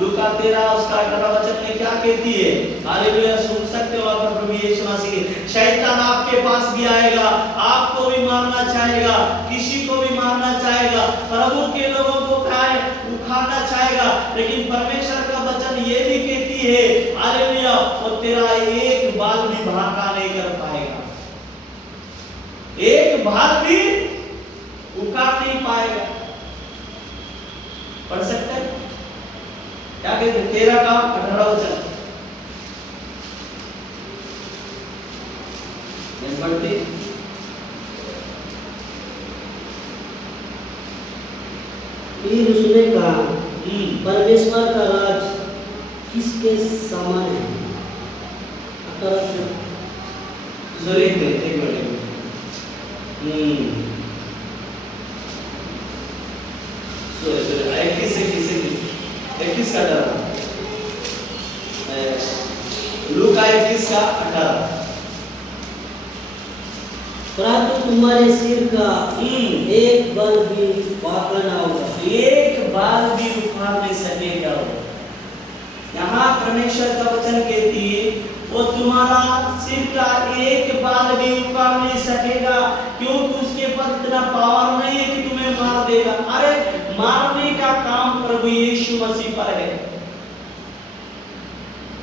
लूका 13 उसका 18 वचन में क्या कहती है? हालेलुया। सुन सकते हो आप प्रभु यीशु मसीह। शैतान आपके पास भी आएगा, आपको भी मारना चाहेगा, किसी को भी मारना चाहेगा, प्रभु के लोगों को उखाड़ना चाहेगा, लेकिन परमेश्वर का वचन ये भी कहती है हालेलुया, वो तेरा एक बाल भी भागा नहीं कर पाएगा, एक बाल भी उखाड़ नहीं पाएगा। पढ़ सकते हैं क्या कहते? 13 का 18 वचन पढ़ते। फिर उसने कहा परमेश्वर का राज किसके समान है? 18 से इक्कीस का 18 लूका 21 का 18। परंतु तुम्हारे सिर का एक बाल भी बाका ना होगा, एक बाल भी उखाड़ नहीं सकेगा। यहाँ परमेश्वर का वचन कहती है वो तुम्हारा सिर का एक बाल भी उखाड़ नहीं सकेगा, क्योंकि उसके पास इतना पावर नहीं है कि तुम्हें मार देगा। अरे मारने का काम प्रभु यीशु मसीह पर है।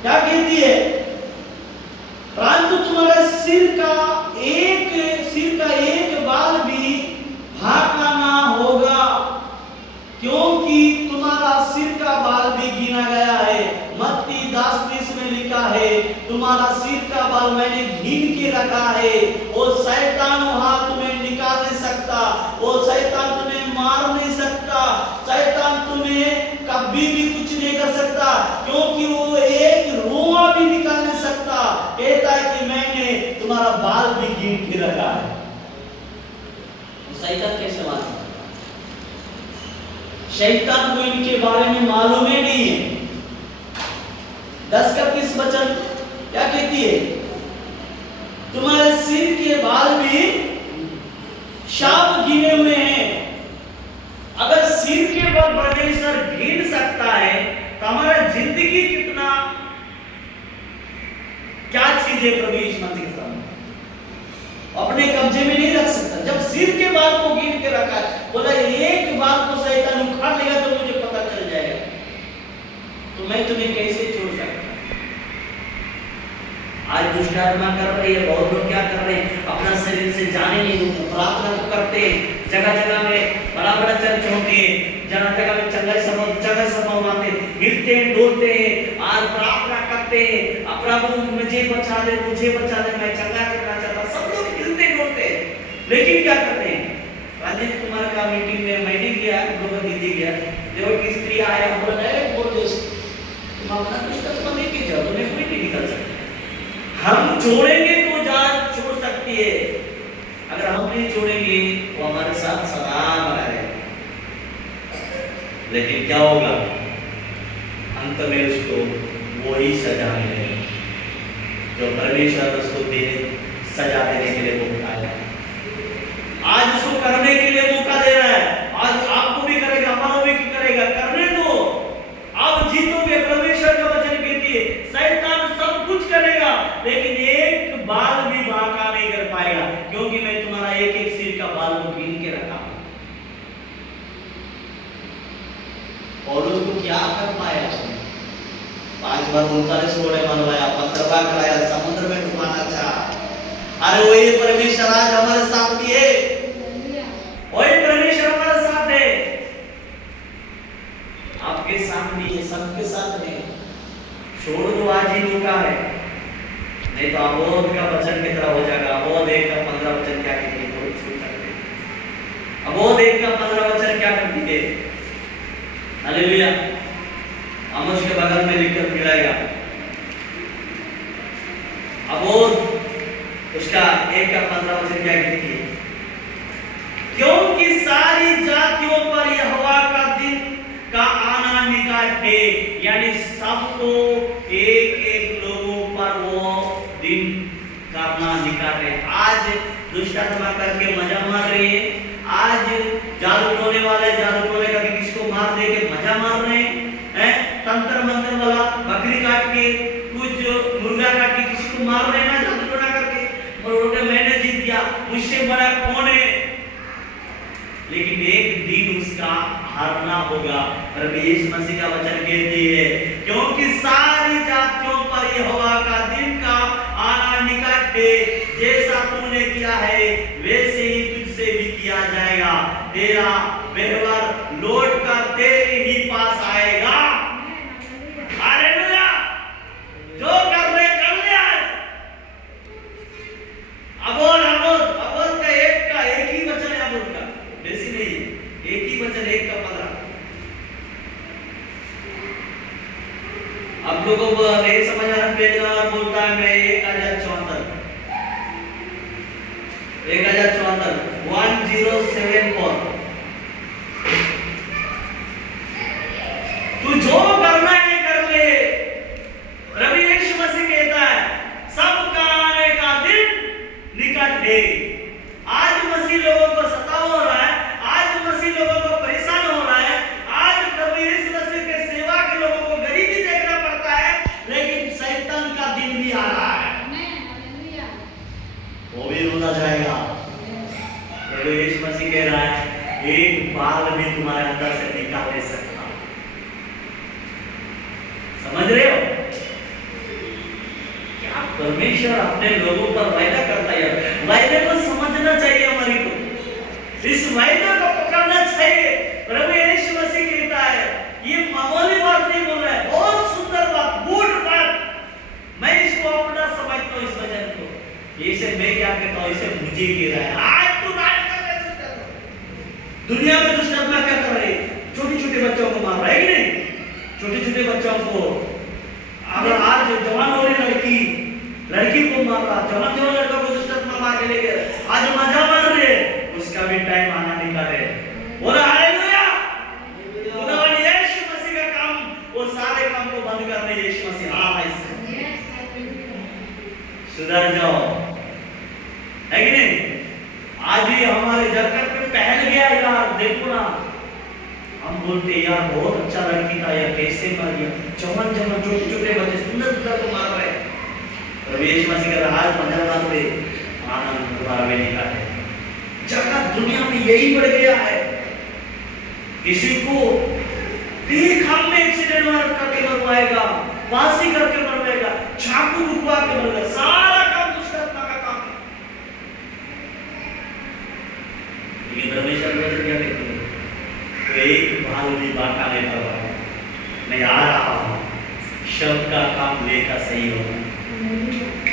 क्या कहती है? परंतु तुम्हारे सिर का एक बाल भी भागा ना होगा, क्योंकि तुम्हारा सिर का बाल भी गिना गया है। मत्ती 10:20 में लिखा है तुम्हारा सिर का बाल मैंने गिन के रखा है। वो शैतान वहां तुम्हें निकाल नहीं सकता, वो शैतान तुम्हें मार नहीं सकता, शैतान तुम्हें कभी भी कुछ नहीं कर सकता, क्योंकि वो एक रोआ भी निकाल नहीं सकता। कहता है कि मैंने तुम्हारा बाल भी गिन के रखा है। शैतान कैसे मारे? शैतान को इनके बारे में मालूम ही नहीं है। 10 का 30 वचन क्या कहती है? तुम्हारे सिर के बाल भी शाप गिने हुए हैं। अगर सिर के बाल परमेश्वर गिन सकता है तो हमारा जिंदगी कितना क्या चीज है प्रभु यीशु मसीह के सामने अपने कब्जे में नहीं रख सकता। जब सिर के बाल को गिन के रखा है, बोला एक बाल को शैतान उखाड़ लेगा तो मुझे पता चल जाएगा, तो मैं तुम्हें कैसे छोड़ सकता। आज दुष्ट आत्मा कर रही है, बहुत लोग क्या कर रहे हैं, अपना शरीर से जाने नहीं देते, प्रार्थना करते हैं, जगह जगह में बड़ा बड़ा चर्च होती है, जगह जगह में चंगाई सभा मानते, मिलते हैं, डोलते हैं और प्रार्थना करते हैं, प्रभु मुझे बचा दे, मैं चंगा करना चाहता, सब लोग मिलते डोलते हैं। लेकिन क्या करते हैं, राजेश कुमार का मीटिंग में मैंने गया, लोग दीदी गया, देव की स्त्री आया, बोला बोल दो तुम अपना दुष्ट लेके जाओ, तुम्हें कोई नहीं निकल सकता। हम छोड़ेंगे तो जान छोड़ सकती है, अगर हम नहीं छोड़ेंगे वो हमारे साथ सदा बना रहेगा। लेकिन क्या होगा, अंत में उसको वही सजा मिलेगी जो परमेश्वर उसको सजा देने के लिए मौका है। आज उसको करने के लिए मौका दे रहा है, आज आपको भी करेगा, हमारा भी करेगा, करने दो, आप जीतोगे। परमेश्वर का वचन कहती है शैतान सब कुछ करेगा लेकिन एक बाल भी बांका नहीं कर पाएगा, क्योंकि मैं तुम्हारा एक एक सिर का बाल को गिन के रखा। और उसको क्या कर पाया, 5 बार 39 घोड़े मरवाया, पत्थरबाग कराया, समुद्र में डुबाना चाहा। अरे वही परमेश्वर आज हमारे साथ भी है, वही परमेश्वर हमारे साथ है, आपके साथ भी है, सबके साथ है। छोड़ दो, आज ही मौका है, नहीं तो अबोध का वचन की तरह हो जाएगा। अबोध 1 का 15 वचन क्या कहती है, थोड़ी छूट करते, अबोध 1 का 15 वचन क्या करती है, हालेलुया। आमोस के बगल में लिखकर मिलाएगा, अबोध उसका 1 का 15 वचन क्या कहती है, क्योंकि सारी जातियों पर यहोवा का दिन का आना निकट है, यानी सबको एक एक लोगों पर वो दिन करना निकट है। आज दुष्ट आत्मा करके मजा मार रही है, आज जादू टोने वाले जादू टोने करके किसी को मार दे के मजा मार रहे हैं, तंत्र मंत्र वाला बकरी काट के कुछ मुर्गा काट के किसी को मार रहे हैं ना, जादू टोना करके, और मैंने जीत गया, मुझसे बड़ा कौन है। लेकिन एक दिन उसका हारना होगा। प्रभु यीशु मसीह का वचन कहती है, क्योंकि सारी जातियों पर यहोवा का दिन का आना निकट है, जैसा तूने किया है वैसे ही तुझसे भी किया जाएगा, तेरा व्यवहार लौट कर तेरे ही पास आएगा। हालेलुया, जो कर रहे कर ले आज। अबोध का एक ही वचन है, अबोध का बेसी नहीं, एक ही वचन, 1 का 15। आप लोगों को नहीं समझ आ रहा, भेजना और बोलता है मैं 1074 1074 तू जो करना है कर ले। प्रभु यीशु मसीह कहता है सबका आने का दिन निकट है। आज मसीह लोगों को सताव हो रहा है, आज मसीह लोगों को परेशान हो रहा है, आज प्रभु यीशु मसीह के सेवा के लोगों को गरीबी देखना पड़ता है, लेकिन शैतान का दिन भी आ रहा है, वो भी रुला जाएगा। प्रभु यीशु मसीह कह रहा है एक बाल भी तुम्हारे अंदर से निकाल नहीं सकता। समझ रहे हो क्या परमेश्वर अपने लोगों पर वायदा करता है? वायदे को समझना चाहिए हमारी को, इस वायदे को पकड़ना चाहिए। प्रभु यीशु मसीह कहता है, ये मामूली बात नहीं बोल रहा है, बहुत सुंदर बात, गुड बात, मैं इसको अपना समझता हूँ। इस वचन को इसे मैं क्या कहता हूँ, इसे मुझे कह रहा है। आज तू नाच कर दुनिया में दुष्ट आत्मा क्या कर रहे, छोटे छोटे बच्चों को मार रहा है कि नहीं, छोटे छोटे बच्चों को। अगर आज जवान हो रही लड़की को मार रहा, जवान लड़का को दुष्ट आत्मा मार के ले गया, आज मजा मार रहे, उसका भी टाइम आना निकाले। बोला हालेलुया, खुदावंद यीशु मसीह का काम वो सारे काम को बंद करने यीशु मसीह हाँ भाई सुधर जाओ, है कि नहीं? आज ही हमारे जरकत में पहल गया यार, देखो ना, हम बोलते यार बहुत अच्छा लड़की था यार, कैसे मार दिया, चमन चमन छोटे छोटे बच्चे सुंदर सुंदर को मार रहे। प्रभु यीशु मसीह का हाथ मजा मारते आनंद तुम्हारा में निकाले। जगत दुनिया में यही बढ़ गया है, किसी को देख हम में एक्सीडेंट करके मरवाएगा, फांसी करके मरवाएगा, चाकू रुकवा के मरवाएगा, सारा काम दुष्टात्मा का काम है। लेकिन परमेश्वर ने क्या कहते हैं, तो एक बाल भी बांका नहीं करवाया, मैं आ रहा हूं शब्द का काम लेकर सही होगा।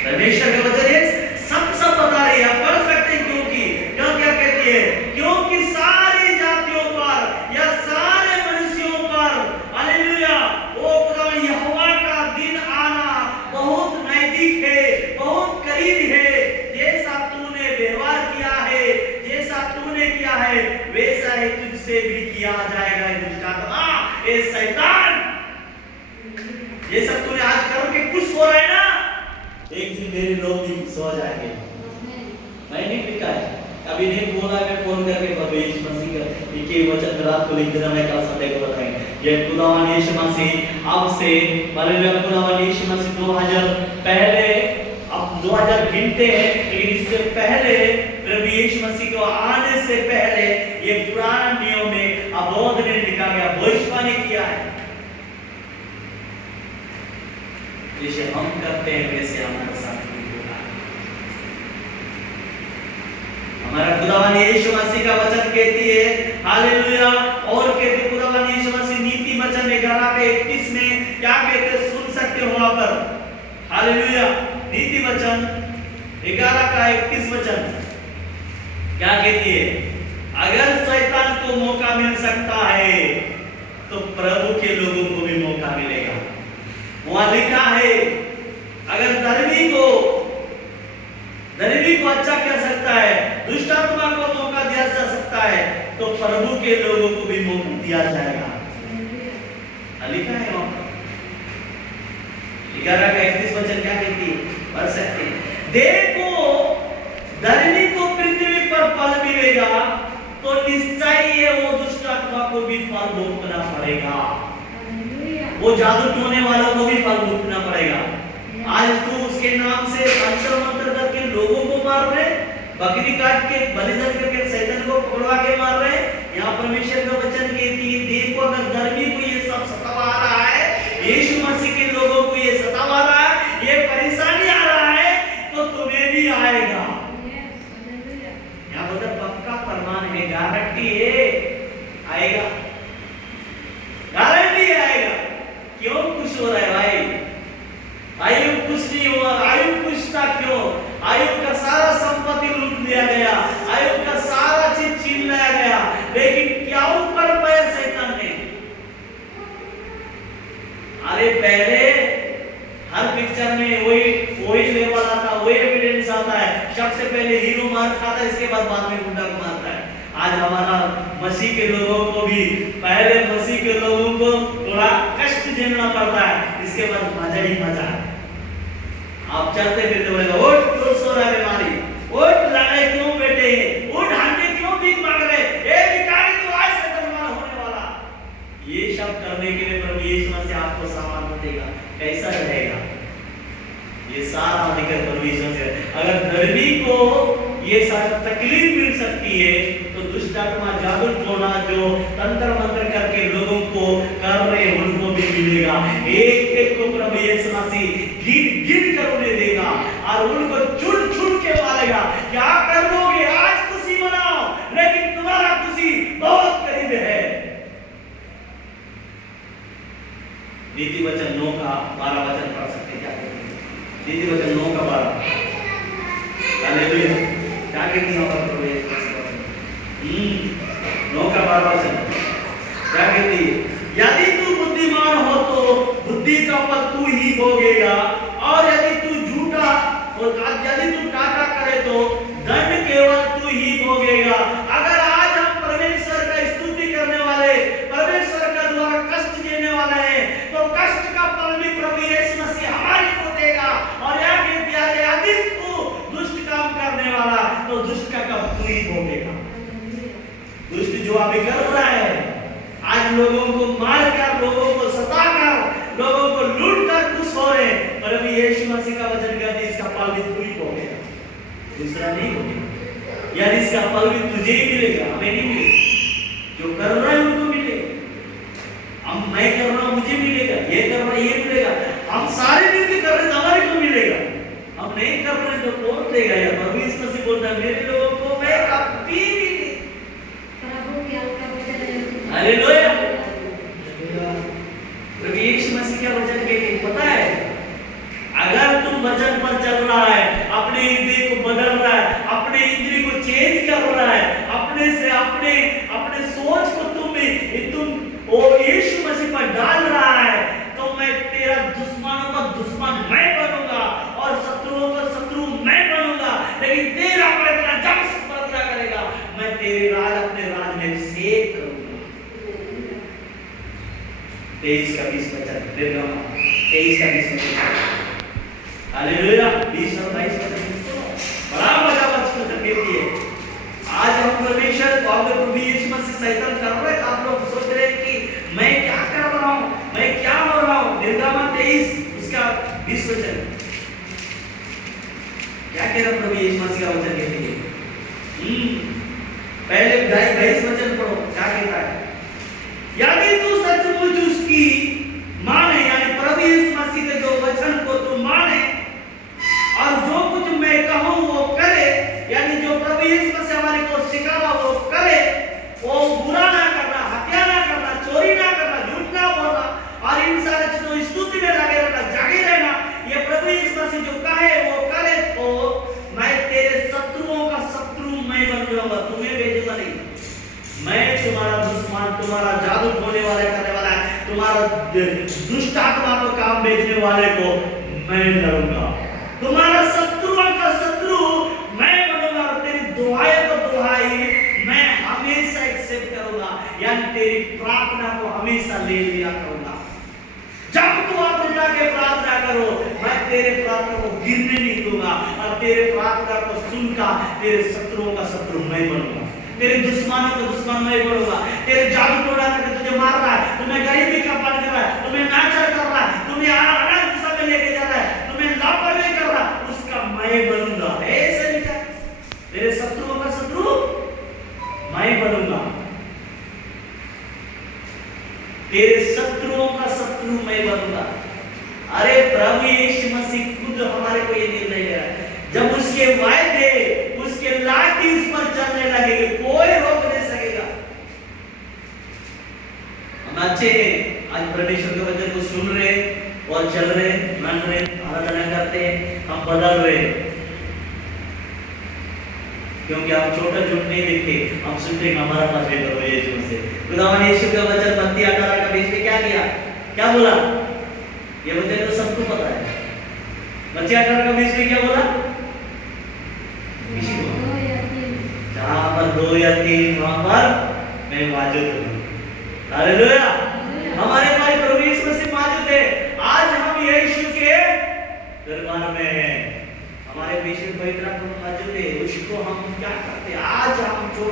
परमेश्वर का वचन है सब बता रही है, पढ़ सकते हैं क्योंकि क्या क्या कहती है, क्योंकि सारी जातियों पर या सारे मनुष्यों पर हालेलुया वो खुदा यहोवा का दिन आना बहुत नजदीक है, बहुत करीब है। जैसा तूने व्यवहार किया है, जैसा तूने किया है वैसा ही तुझसे भी किया जाएगा। दुष्टात्मा ए शैतान, ये सब तूने आज करके खुश हो रहा है ना, एक दिन मेरे लोग भी खुश हो जाएंगे। मैंने लिखा है, अभी नहीं बोला, मैं फोन करके प्रभु यीशु मसीह का एक ही वचन रात को लिख देना, मैं कल संडे को बताएंगे। ये खुदावन यीशु मसीह अब से हालेलुया, खुदावन यीशु मसीह 2000 पहले, अब 2000 गिनते हैं लेकिन इससे पहले प्रभु यीशु मसीह को आने से पहले ये पुराना नियम में अबोध ने लिखा गया, भविष्यवाणी किया है। जैसे हम करते हैं वैसे हमारे साथ भी होगा। हमारा खुदावन यीशु मसीह का वचन कहती है हालेलुया, और कहते खुदावन यीशु मसीह नीति वचन 11:31 में क्या कहते, सुन सकते हो वहां पर हालेलुया। नीति वचन 11:31 वचन क्या कहती है, अगर शैतान को मौका मिल सकता है तो प्रभु के लोगों को भी मौका मिलेगा। वहां लिखा है अगर धर्मी को अच्छा कर सकता है, दुष्टात्मा को मौका दिया जा सकता है, तो प्रभु के लोगों को भी मौका दिया जाएगा। लिखा है वहां 11:31 वचन क्या कहती है, पढ़ सकते हैं। देखो धर्मी को पृथ्वी पर फल मिलेगा तो निश्चय ही वो दुष्टात्मा को भी फल भोगना पड़ेगा, वो जादू टोने वालों को भी फल भुगतना पड़ेगा। आज तू उसके नाम से मंत्र मंत्र करके लोगों को मार रहे, बकरी काट के बलिदान करके शैतान को पकड़वा के मार रहे। यहाँ परमेश्वर का वचन कहती है देखो अगर धर्मी को ये सब सतावा रहा है, यीशु मसीह के लोगों को ये सतावा रहा है, ये परेशानी आ रहा है, तो तुम्हें भी आएगा। यहाँ बोलते पक्का प्रमाण है, गारंटी है, आएगा, गारंटी आएगा। क्यों खुश हो रहा है भाई? आयुब खुश नहीं हुआ, आयुब खुश था क्यों? आयुब का सारा संपत्ति लूट लिया गया, आयुब का सारा चीज छीन लिया गया, लेकिन क्या ऊपर पाया शैतान ने? अरे पहले हर पिक्चर में वही लेवल आता, वही एविडेंस आता है, सबसे पहले हीरो मार खाता है, इसके बाद में गुंडा को मारता है। आज हमारा मसीह के लोगों को भी पहले मसीह के लोगों को थोड़ा कष्ट झेलना पड़ता है, इसके बाद मजा ही मजा है। आप चलते फिरते बोलेगा उठ क्यों सो रहा है बीमारी, उठ लड़ाई क्यों बैठे हैं, उठ हांडे क्यों भीख मांग रहे, ए भिखारी तू आज से धर्माना होने वाला। ये सब करने के लिए प्रभु यीशु मसीह आपको सामर्थ्य देगा, कैसा रहेगा? ये सारा अधिकार प्रभु यीशु मसीह। अगर धर्मी को ये सारा तकलीफ मिल सकती है तो दुष्टात्मा जादू टोना जो तंत्र मंत्र करके लोगों को कर रहे उनको भी मिलेगा। एक एक को प्रभु यीशु मसीह गिन कर उन्हें देगा और उनको चुन चुन के मारेगा। क्या कर लोगे? आज खुशी मनाओ, लेकिन तुम्हारा खुशी बहुत करीब है। नीति वचन 9:12 वचन पढ़ सकते क्या कहते हैं? नीति वचन 9:12 हालेलुया क्या कहती है हमारा प्रभु यीशु मसीह? 9:12 वचन क्या कहती है? यदि तू बुद्धिमान हो तो बुद्धि का फल तू ही भोगेगा, और यदि तू झूठा और यदि तू टाटा करे तो दंड केवल तू ही भोगेगा। अगर आज हम परमेश्वर का स्तुति करने वाले, परमेश्वर का द्वारा कष्ट देने वाले हैं, तो कष्ट का फल अभी कर रहा है, आज लोगों को मारकर, लोगों को सताकर, लोगों को लूट कर खुश हो रहे हैं, पर अभी यीशु मसीह का वचन कहते हैं इसका फल भी तू ही भोगेगा, दूसरा नहीं भोगेगा। यानी इसका फल भी तुझे ही मिलेगा, हमें नहीं मिलेगा। जो कर रहा है उनको मिलेगा, हम मैं कर रहा हूं मुझे मिलेगा, ये कर रहा है ये मिलेगा, हम सारे मिलकर कर रहे हैं हमारे को मिलेगा, हम नहीं कर रहे तो कौन देगा यार। प्रभु यीशु मसीह बोलता है मेरे लोगों को मैं कभी भी नहीं। हालेलुया। प्रभु यीशु मसीह का वचन कहते पता है, अगर तुम वचन पर चल रहा है, अपने इंद्रिय को बदल रहा है, अपने इंद्रिय को चेंज कर रहा है, अपने से अपने अपने सोच को तुम वो यीशु मसीह पर डाल रहा है, तो मैं तेरा दुश्मनों का दुश्मन मैं बनूंगा और शत्रुओं का शत्रु मैं बनूंगा। लेकिन तेरा प्रार्थना जब प्रार्थना करेगा, मैं तेरे राज अपने राज में सेव करूंगा। 23 का 20 वचन, 23 का 20 वचन। हालेलुया। 20 और 22 वचन बड़ा मजा वचन कहती है। आज हम परमेश्वर को अगर प्रभु यीशु मसीह सैतान कर रहे हैं, आप लोग सोच रहे हैं कि मैं क्या कर रहा हूं, मैं क्या हो रहा हूं। निर्गमन 23 उसका 20 वचन क्या कह रहा प्रभु यीशु मसीह का वचन कहती है। पहले 22 वचन पढ़ो, क्या कहता है। यदि तू सचमुच उसकी माने, यानी प्रभु यीशु मसीह के जो वचन को तू माने और जो कुछ मैं कहूं वो करे, यानी जो प्रभु यीशु मसीह हमारे को सिखावा वो करे, वो बुरा ना करना, हत्या ना करना, चोरी ना करना, झूठ ना बोलना और इन सारे चीजों स्तुति में लगे रहना, जागे रहना, ये प्रभु यीशु मसीह जो कहे वो करे, तो मैं तेरे शत्रुओं का शत्रु मैं बन जाऊंगा, तुम्हें भेजूंगा नहीं। मैं तुम्हारा दुश्मन, तुम्हारा जादू होने वाले करने वाला है, तुम्हारा दुष्ट आत्मा को काम भेजने वाले को मैं लड़ूंगा, तुम्हारा शत्रुओं का शत्रु मैं बनूंगा और तेरी दुहाई को दुहाई मैं हमेशा एक्सेप्ट करूंगा, यानी तेरी प्रार्थना को हमेशा ले लिया करूंगा। जब तू हाथ उठा के प्रार्थना करो, मैं तेरे प्रार्थना को गिरने नहीं दूंगा और तेरे प्रार्थना को सुनकर तेरे शत्रुओं का शत्रु मैं बनूंगा, तेरे दुश्मनों का दुश्मन मैं बनूंगा। तेरे जादू टोना करके तुझे मार रहा है, तुम्हें गरीबी का पालन कर रहा है, तुम्हें नाचर कर रहा है, तुम्हें अलग दिशा में लेके जा रहा है, तुम्हें लापरवाही कर रहा है, उसका मैं बनूंगा। ऐसे लिखा है, तेरे शत्रुओं का शत्रु मैं बनूंगा, तेरे शत्रुओं का शत्रु मैं बनूंगा। अरे प्रभु यीशु मसीह खुद हमारे को ये निर्णय ले रहा है। जब उसके वायदे, उसके लाठी उस पर चलने लगेंगे, कोई रोक नहीं सकेगा। हम अच्छे हैं, आज परमेश्वर के वचन को सुन रहे और चल रहे, मान रहे, आराधना करते हैं, हम बदल रहे, क्योंकि हम छोटा झूठ नहीं देखते, हम सुनते हैं हमारा पास बेहतर हो यीशु मसीह। खुदावन यीशु का वचन मत्ती 18 का 20 में क्या किया, क्या बोला, ये वचन तो सबको पता है। मत्ती 18 का 20 में क्या बोला, जहां पर 2 या 3 वहां पर मैं मौजूद हूं। हालेलुया। हमारे भाई प्रभु यीशु मसीह मौजूद है। आज हम यीशु के दरबार में हैं, हमारे बीच में पवित्र आत्मा मौजूद है। उसको हम क्या करते हैं, आज हम जो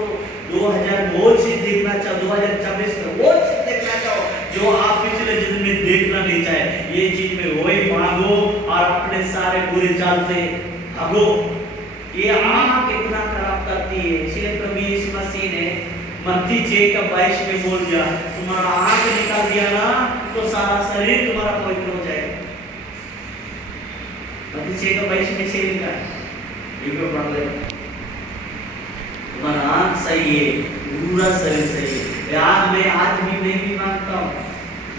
2000 वो चीज देखना चाहो, 2024 में वो चीज देखना चाहो जो आप पिछले जन्म में देखना नहीं चाहे, ये चीज में वही मांगो और अपने सारे बुरे चाल से भागो। ये आंख कितना खराब करती है, इसलिए प्रभु यीशु मसीह ने मत्ती 6 का 22 में बोल दिया, तुम्हारा आंख निकाल दिया ना तो सारा शरीर तुम्हारा पवित्र हो जाएगा। मत्ती 6 का 22 में से लिखा है, इनको पढ़ ले। तुम्हारा आंख सही है, पूरा शरीर सही है। यार मैं आज भी मांगता हूँ,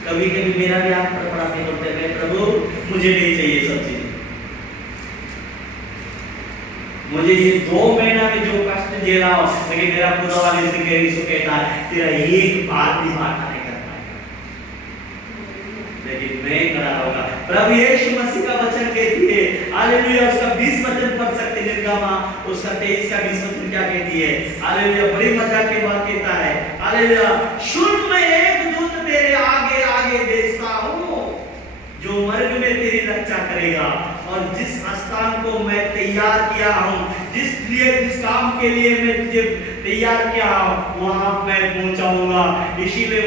कभी कभी मेरा भी आंख पर पड़ाते बोलते हैं, प्रभु मुझे नहीं चाहिए सब चीज, मुझे ये 2 महीना में जो कष्ट दे रहा हूं, लेकिन मेरा पूरा वाले से कहता है तेरा एक बात भी मानना नहीं करता, लेकिन मैं करा होगा। प्रभु यीशु मसीह का वचन कहती है, हालेलुया। उसका 20 वचन पढ़ सकते हैं, निर्गमन उसका 23 का 20 वचन क्या कहती है, हालेलुया। बड़ी मजा की बात कहता है, हालेलुया। सुन, मैं एक दूत तेरे आगे आगे भेजता हूं जो मार्ग में तेरी रक्षा करेगा और जिस स्थान को मैं तैयार किया हूं, जिस काम के लिए मैं तुझे तैयार किया वहां मैं पहुंचाऊंगा। इसीलिए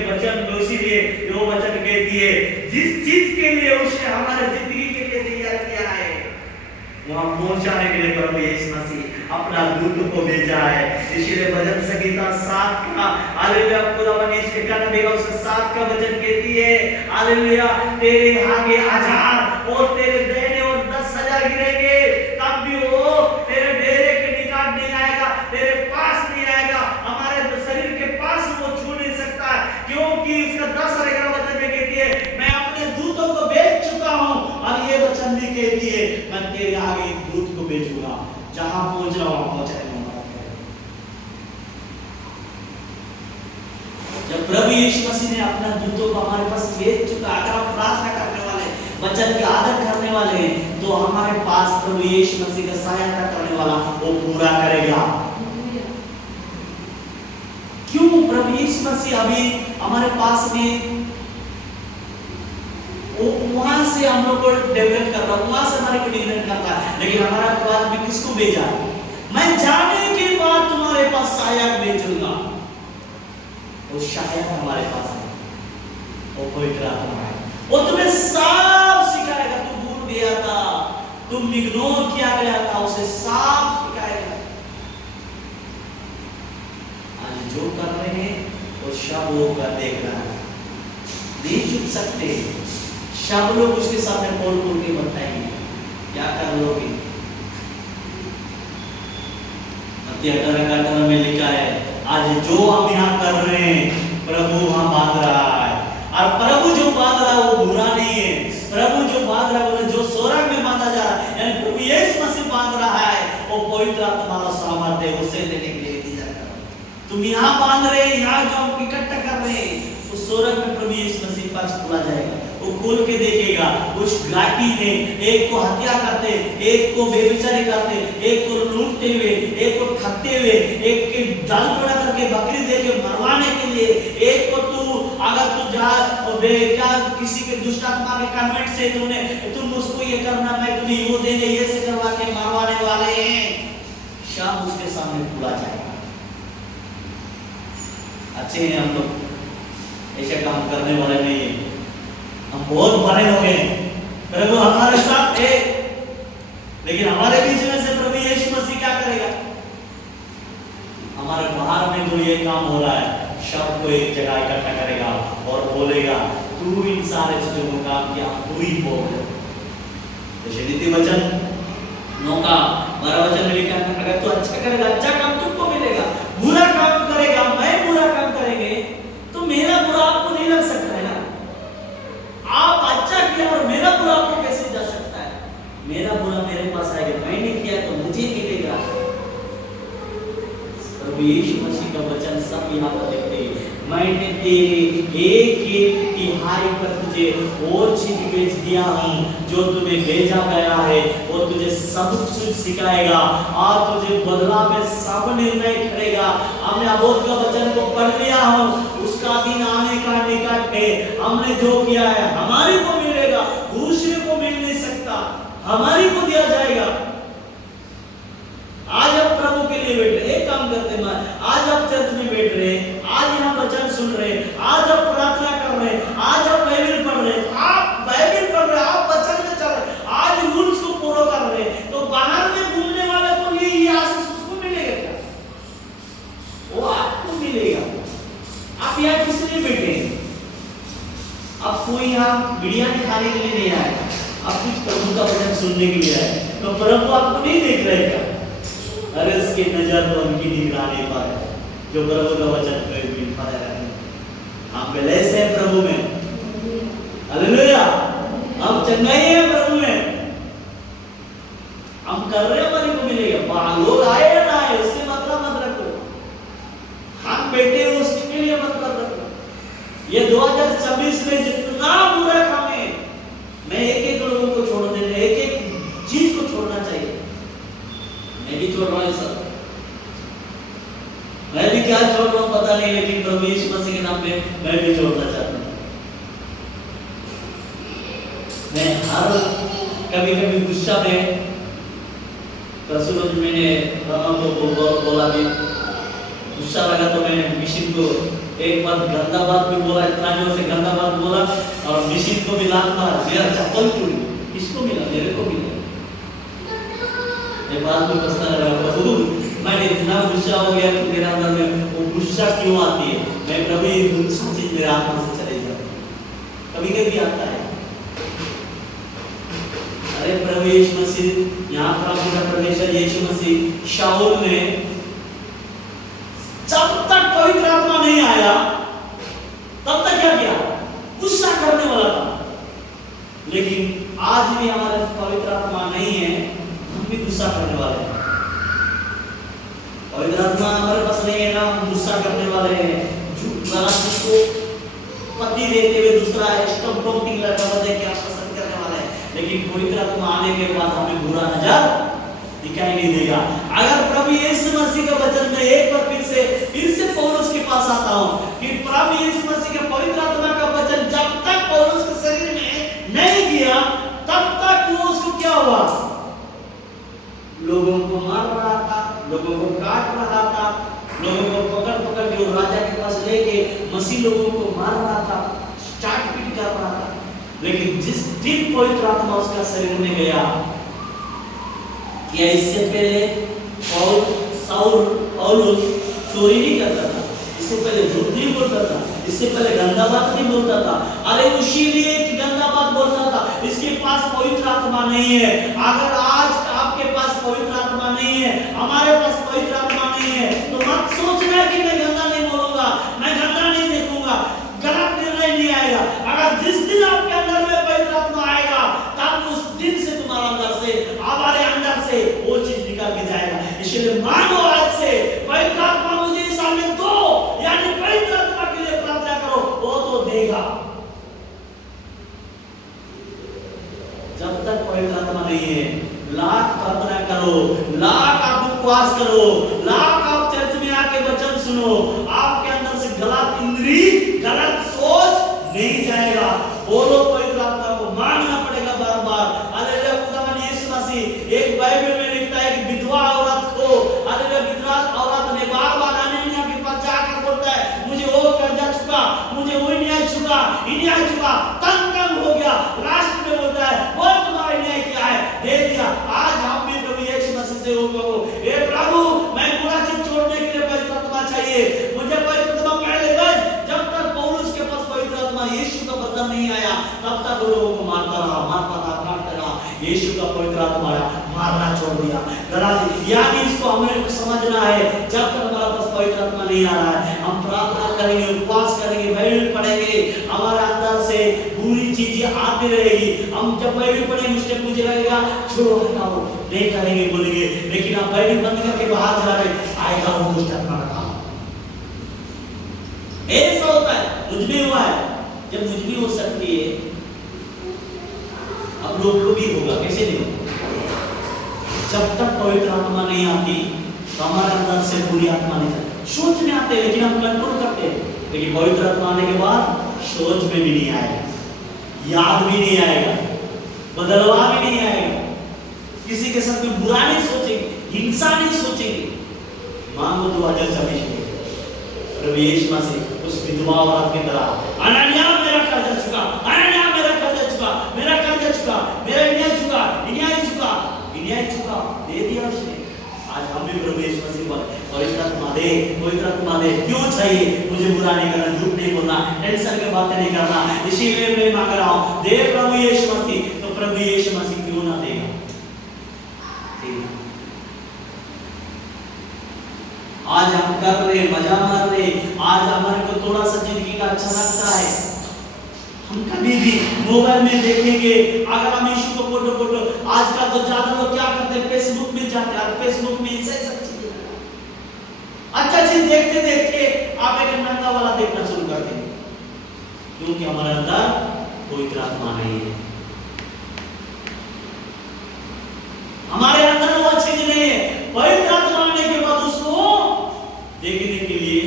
वो वचन कहती है जिस चीज के लिए उसने हमारे जिंदगी के लिए तैयार किया है वहां पहुंचाने के लिए प्रभु यीशु मसीह अपना दूत को भेजा है। इसीलिए भजन संगीता 7 का हालेलुया खुदावन इसके कारण देगा उसके 7 का वचन कहती है हालेलुया तेरे आगे 1000 और तेरे दाहिने और 10,000 गिरेंगे तब भी वो तेरे डेरे के निकट नहीं आएगा, तेरे पास नहीं आएगा, हमारे शरीर के पास वो छू नहीं सकता क्योंकि उसका 10 और 11 वचन में कहती है मैं अपने दूतों को भेज चुका हूं और ये वचन भी कहती है मैं तेरे आगे एक दूत को भेजूंगा जहां पहुंच रहा हूं पहुंचाएगा। जब प्रभु यीशु मसीह ने अपना दूतों को हमारे पास भेज चुका, अगर हम प्रार्थना करने वाले वचन की आदर करने वाले हैं तो हमारे पास प्रभु यीशु मसीह का सहायता करने वाला वो पूरा करेगा। क्यों प्रभु यीशु मसीह अभी हमारे पास में वहां से हम लोग को डेवलप कर रहा है, वहां से हमारे को डिलीवर करता है, लेकिन हमारा पास में किसको भेजा? मैं जाने के बाद तुम्हारे पास सहायक भेजूंगा। वो सहायक हमारे पास है, वो पवित्र आत्मा है, वो तुम्हें सब सिखाएगा। तुम भूल गया था, तुम इग्नोर किया गया था, उसे सब सिखाएगा। आज जो कर रहे हैं वो सब वो कर देख रहा है, नहीं चुप सकते। सब लोग उसके सामने बोल बोल के बताएंगे क्या कर लोगे। मत्ती 18 में लिखा है आज जो हम यहाँ कर रहे हैं प्रभु वहां बांध रहा है, और प्रभु जो बांध रहा है वो बुरा नहीं है। प्रभु जो बांध रहा है जो स्वर्ग में बांधा जा रहा है, यानी प्रभु यीशु मसीह बांध रहा है, वो पवित्र आत्मा का सामर्थ्य है उसे लेने के लिए दिया जाता है। तुम यहाँ बांध रहे, यहाँ जो हम इकट्ठा कर रहे हैं, उस स्वर्ग में प्रभु यीशु मसीह पास खुला जाएगा, वो खोल के देखेगा। उस घाटी में एक को हत्या करते, एक को बेविचारी करते, एक को लूटते हुए, एक को ठगते हुए, एक के जाल तोड़ा करके बकरी दे के मरवाने के लिए, एक को तू अगर तू जा और क्या किसी के दुष्ट आत्मा के कन्वेंट से तुम उसको ये करना, मैं तुम्हें वो देंगे, ये से करवा के मरवाने वाले हैं। शाम उसके सामने खुला जाएगा। अच्छे हैं हम लोग, ऐसे काम करने वाले नहीं है, हम बहुत बड़े लोग हैं, प्रभु हमारे साथ है, लेकिन हमारे बीच में से प्रभु यीशु मसीह क्या करेगा? हमारे बाहर में जो ये काम हो रहा है सबको एक जगह इकट्ठा करेगा और बोलेगा तू इन सारे चीजों को काम किया, तू ही बोल। जैसे नीति वचन 9 का 12 वचन में लिखा है अगर तू अच्छा करेगा अच्छा काम तुमको मिलेगा, बुरा काम करेगा मैं बुरा काम करेंगे तो मेरा बुरा आपको नहीं लग सकता है ना। आप अच्छा किया और मेरा बुरा आपको कैसे जा सकता है? मेरा बुरा मेरे पास आएगा, मैंने किया तो मुझे मिलेगा। प्रभु यीशु मसीह का वचन सब यहाँ पर लिखते हैं, मैंने तेरे एक तिहाई पर तुझे और चीज भेज दिया हूँ, जो तुम्हें भेजा गया है वो तुझे सब कुछ सिखाएगा और तुझे बदला में सब निर्णय करेगा। हमने अबोध का वचन को पढ़ लिया हो, उसका दिन आने का निकट है। हमने जो किया है हमारी को मिलेगा, दूसरे को मिल नहीं सकता, हमारी को दिया जाएगा। आज आप प्रभु के लिए बैठ रहे, एक काम करते हैं, आज आप चर्च में बैठ रहे हैं, आज यहाँ वचन सुन रहे हैं, आज आप प्रार्थना कर रहे हैं, आज आप बाइबल पढ़ रहे हैं, आप बाइबल पढ़ रहे हैं, आप वचन में चल रहे हैं, आज रूल्स को फॉलो कर रहे हैं, तो बाहर में घूमने वाले को ये आशीष उसको मिलेगा क्या? वो आपको मिलेगा। आप यहाँ किस लिए बैठे हैं? आप कोई यहाँ बिरयानी खाने के लिए नहीं आए, आप कुछ प्रभु का वचन सुनने के लिए आए, तो प्रभु आपको नहीं देख रहे क्या? अरे इसकी नजर तो उनकी निगरानी पर है जो प्रभु का वचन पे पढ़ा रहे हैं। हम पहले से प्रभु में, हालेलुया, हम चंगाई है प्रभु में, हम कर रहे हमारे को मिलेगा। लोग आए या ना आए उससे मतलब मत रखो, हम बैठे हो उसके लिए मतलब रखो। ये 2026 में जितना बुरा काम है, मैं एक-एक लोगों को छोड़ देना, एक-एक चीज को छोड़ना चाहिए। मैं भी छोड़ रहा हूँ सब, मैं भी क्या छोड़ रहा हूँ पता नहीं, लेकिन प्रभु यीशु मसीह के नाम पे मैं भी छोड़ना चाहता हूँ। मैं हर कभी गुस्सा में रसूल मैंने को बोला भी गुस्सा लगा तो मैंने मशीन को एक बार गंदा बात भी बोला, इतना जोर से गंदा बात बोला और मशीन को भी लात मारा, मेरा चप्पल टूट, किसको मिला? मेरे को मिला। ये बात में पछता लगा, मैंने इतना गुस्सा हो गया कि मेरे अंदर में वो गुस्सा क्यों आती है? मैं कभी गुस्सा चीज मेरे आत्मा से चले जाता, कभी कभी आता है। अरे प्रभु यीशु मसीह, यहाँ पर आपका परमेश्वर यीशु मसीह शाऊल ने जब तक पवित्र आत्मा नहीं आया तब तक क्या किया? गुस्सा करने वाला था। लेकिन आज भी हमारे पवित्र आत्मा नहीं है, हम भी गुस्सा करने वाले हैं। पवित्र आत्मा हमारे पास नहीं है ना, हम गुस्सा करने वाले हैं। गलत को पति देते हुए दूसरा स्टॉप डोंटिंग लगा दे क्या पसंद करने वाला है। लेकिन पवित्र आत्मा आने के बाद हमें बुरा नजर दिखाई नहीं देगा। अगर प्रभु यीशु मसीह का वचन में एक बार फिर से पौलुस के पास आता हूं कि प्रभु यीशु मसीह के पवित्र आत्मा का वचन जब तक पौलुस के शरीर में नहीं गया तब तक वो उसको क्या हुआ? लोगों को मार रहा था, लोगों को काट रहा था, लोगों को पकड़ पकड़ के राजा के पास लेके मसीह लोगों को मार रहा था, चाट पीट कर रहा था। लेकिन जिस दिन पवित्र आत्मा उसका शरीर में गया, क्या इससे पहले पौलुस चोरी नहीं करता था, इससे पहले झूठ नहीं बोलता था, इससे पहले गंदा बात नहीं बोलता था। अरे इसीलिए कि गंदा बात बोलता था, इसके पास पवित्र आत्मा नहीं है। अगर आज आपके पास पवित्र आत्मा नहीं है, हमारे पास पवित्र आत्मा नहीं है, तो मत सोचना कि मैं गंदा नहीं बोलूंगा, मैं गंदा नहीं देखूंगा, गलत निर्णय नहीं आएगा। अगर जिस दिन आपके अंदर में पवित्र आत्मा आएगा तब उस दिन से तुम्हारे अंदर से, हमारे अंदर से वो चीज निकल के जाएगा। इसलिए मानो आज से पवित्र आत्मा मुझे इस साल में दो, यानी पवित्र आत्मा के लिए प्रार्थना करो, वो तो देगा। जब तक पवित्र आत्मा नहीं है, लाख प्रार्थना करो, लाख आप उपवास करो, लाख आप चर्च में आके वचन सुनो, आपके अंदर से गलत इंद्री, गलत सोच नहीं जाएगा। बोलो पवित्र आत्मा को मांगना पड़ेगा बार बार। हालेलुया, खुदावन यीशु मसीह एक बाइबल में लिखता है कि विधवा औरत को, हालेलुया, विधवा औरत ने बार बार अननिया के पास जाकर बोलता है, मुझे वो कर्जा चुका, मुझे वो न्याय चुका, न्याय चुका, तंग हो गया। लास्ट में बोलता है, वो तुम्हारा न्याय क्या है, दे दिया। आज हम भी प्रभु यीशु मसीह से वो कहो, हे प्रभु, मैं बुरा चीज छोड़ने के लिए पवित्र आत्मा चाहिए, मुझे पवित्र आत्मा पहले बस। जब तक पौलुस के पास पवित्र आत्मा यीशु का वचन नहीं आया तब तक वो लोगों को मारता रहा, काटता रहा। यीशु का पवित्र आत्मा मारना छोड़ दिया। यानी इसको हमें समझना है, जब तक हमारे पास पवित्र आत्मा नहीं आ रहा है, हम प्रार्थना करेंगे, उपवास करेंगे, बाइबल पढ़ेंगे, हमारे अंदर से बुरी चीजें आती रहेगी। हम जब बाइबल पढ़ेंगे उससे मुझे लगेगा छोड़ो, हटाओ, नहीं करेंगे, बोलेंगे। लेकिन आप बाइबल बंद करके बाहर जा रहे, आएगा वो दुष्ट आत्मा का काम। ऐसा होता है, मुझ में हुआ है। जब मुझ में हो सकती है, अब लोग को भी होगा, कैसे नहीं होगा? जब तक पवित्र आत्मा नहीं आती तो हमारे अंदर से बुरी आत्मा नहीं जाती। सोच में आते हैं लेकिन हम कंट्रोल करते हैं, लेकिन पवित्र आत्मा आने के बाद सोच में भी नहीं आएगा, याद भी नहीं आएगा, बदलवा भी नहीं आएगा, किसी के साथ में बुरा नहीं सोचेंगे, हिंसा नहीं सोचेंगे। मांगो 2024 में प्रभु यीशु मसीह उस विधवा औरत की तरह, अनन्या मेरा कर्जा चुका, अनन्या मेरा कर्जा चुका, मेरा कर्जा चुका, मेरा न्याय चुका, न्याय चुका, न्याय चुका, दे दिया उसने। आज हम भी प्रभु यीशु मसीह को पवित्र आत्मा दे, पवित्र आत्मा दे। क्यों चाहिए? मुझे बुरा नहीं करना, झूठ नहीं बोलना, टेंशन की बातें नहीं करना, इसीलिए मैं मांग रहा हूं, दे प्रभु यीशु मसीह। तो प्रभु यीशु मसीह क्यों ना देगा? आज हम कर रहे, मजा मार रहे, आज हमारे को थोड़ा सा जिंदगी का अच्छा लगता है, हम कभी भी मोबाइल में देखेंगे, अगर हम यीशु को फोटो आजकल तो ज्यादा लोग क्या करते हैं, फेसबुक में जाते हैं, फेसबुक में ऐसे सब चीजें अच्छा चीज देखते देखते आप एक नंगा वाला देखना शुरू कर देंगे, क्योंकि हमारे अंदर पवित्र आत्मा नहीं है, हमारे अंदर वो चीज नहीं है। पवित्र आत्मा आने के बाद उसको देखने के लिए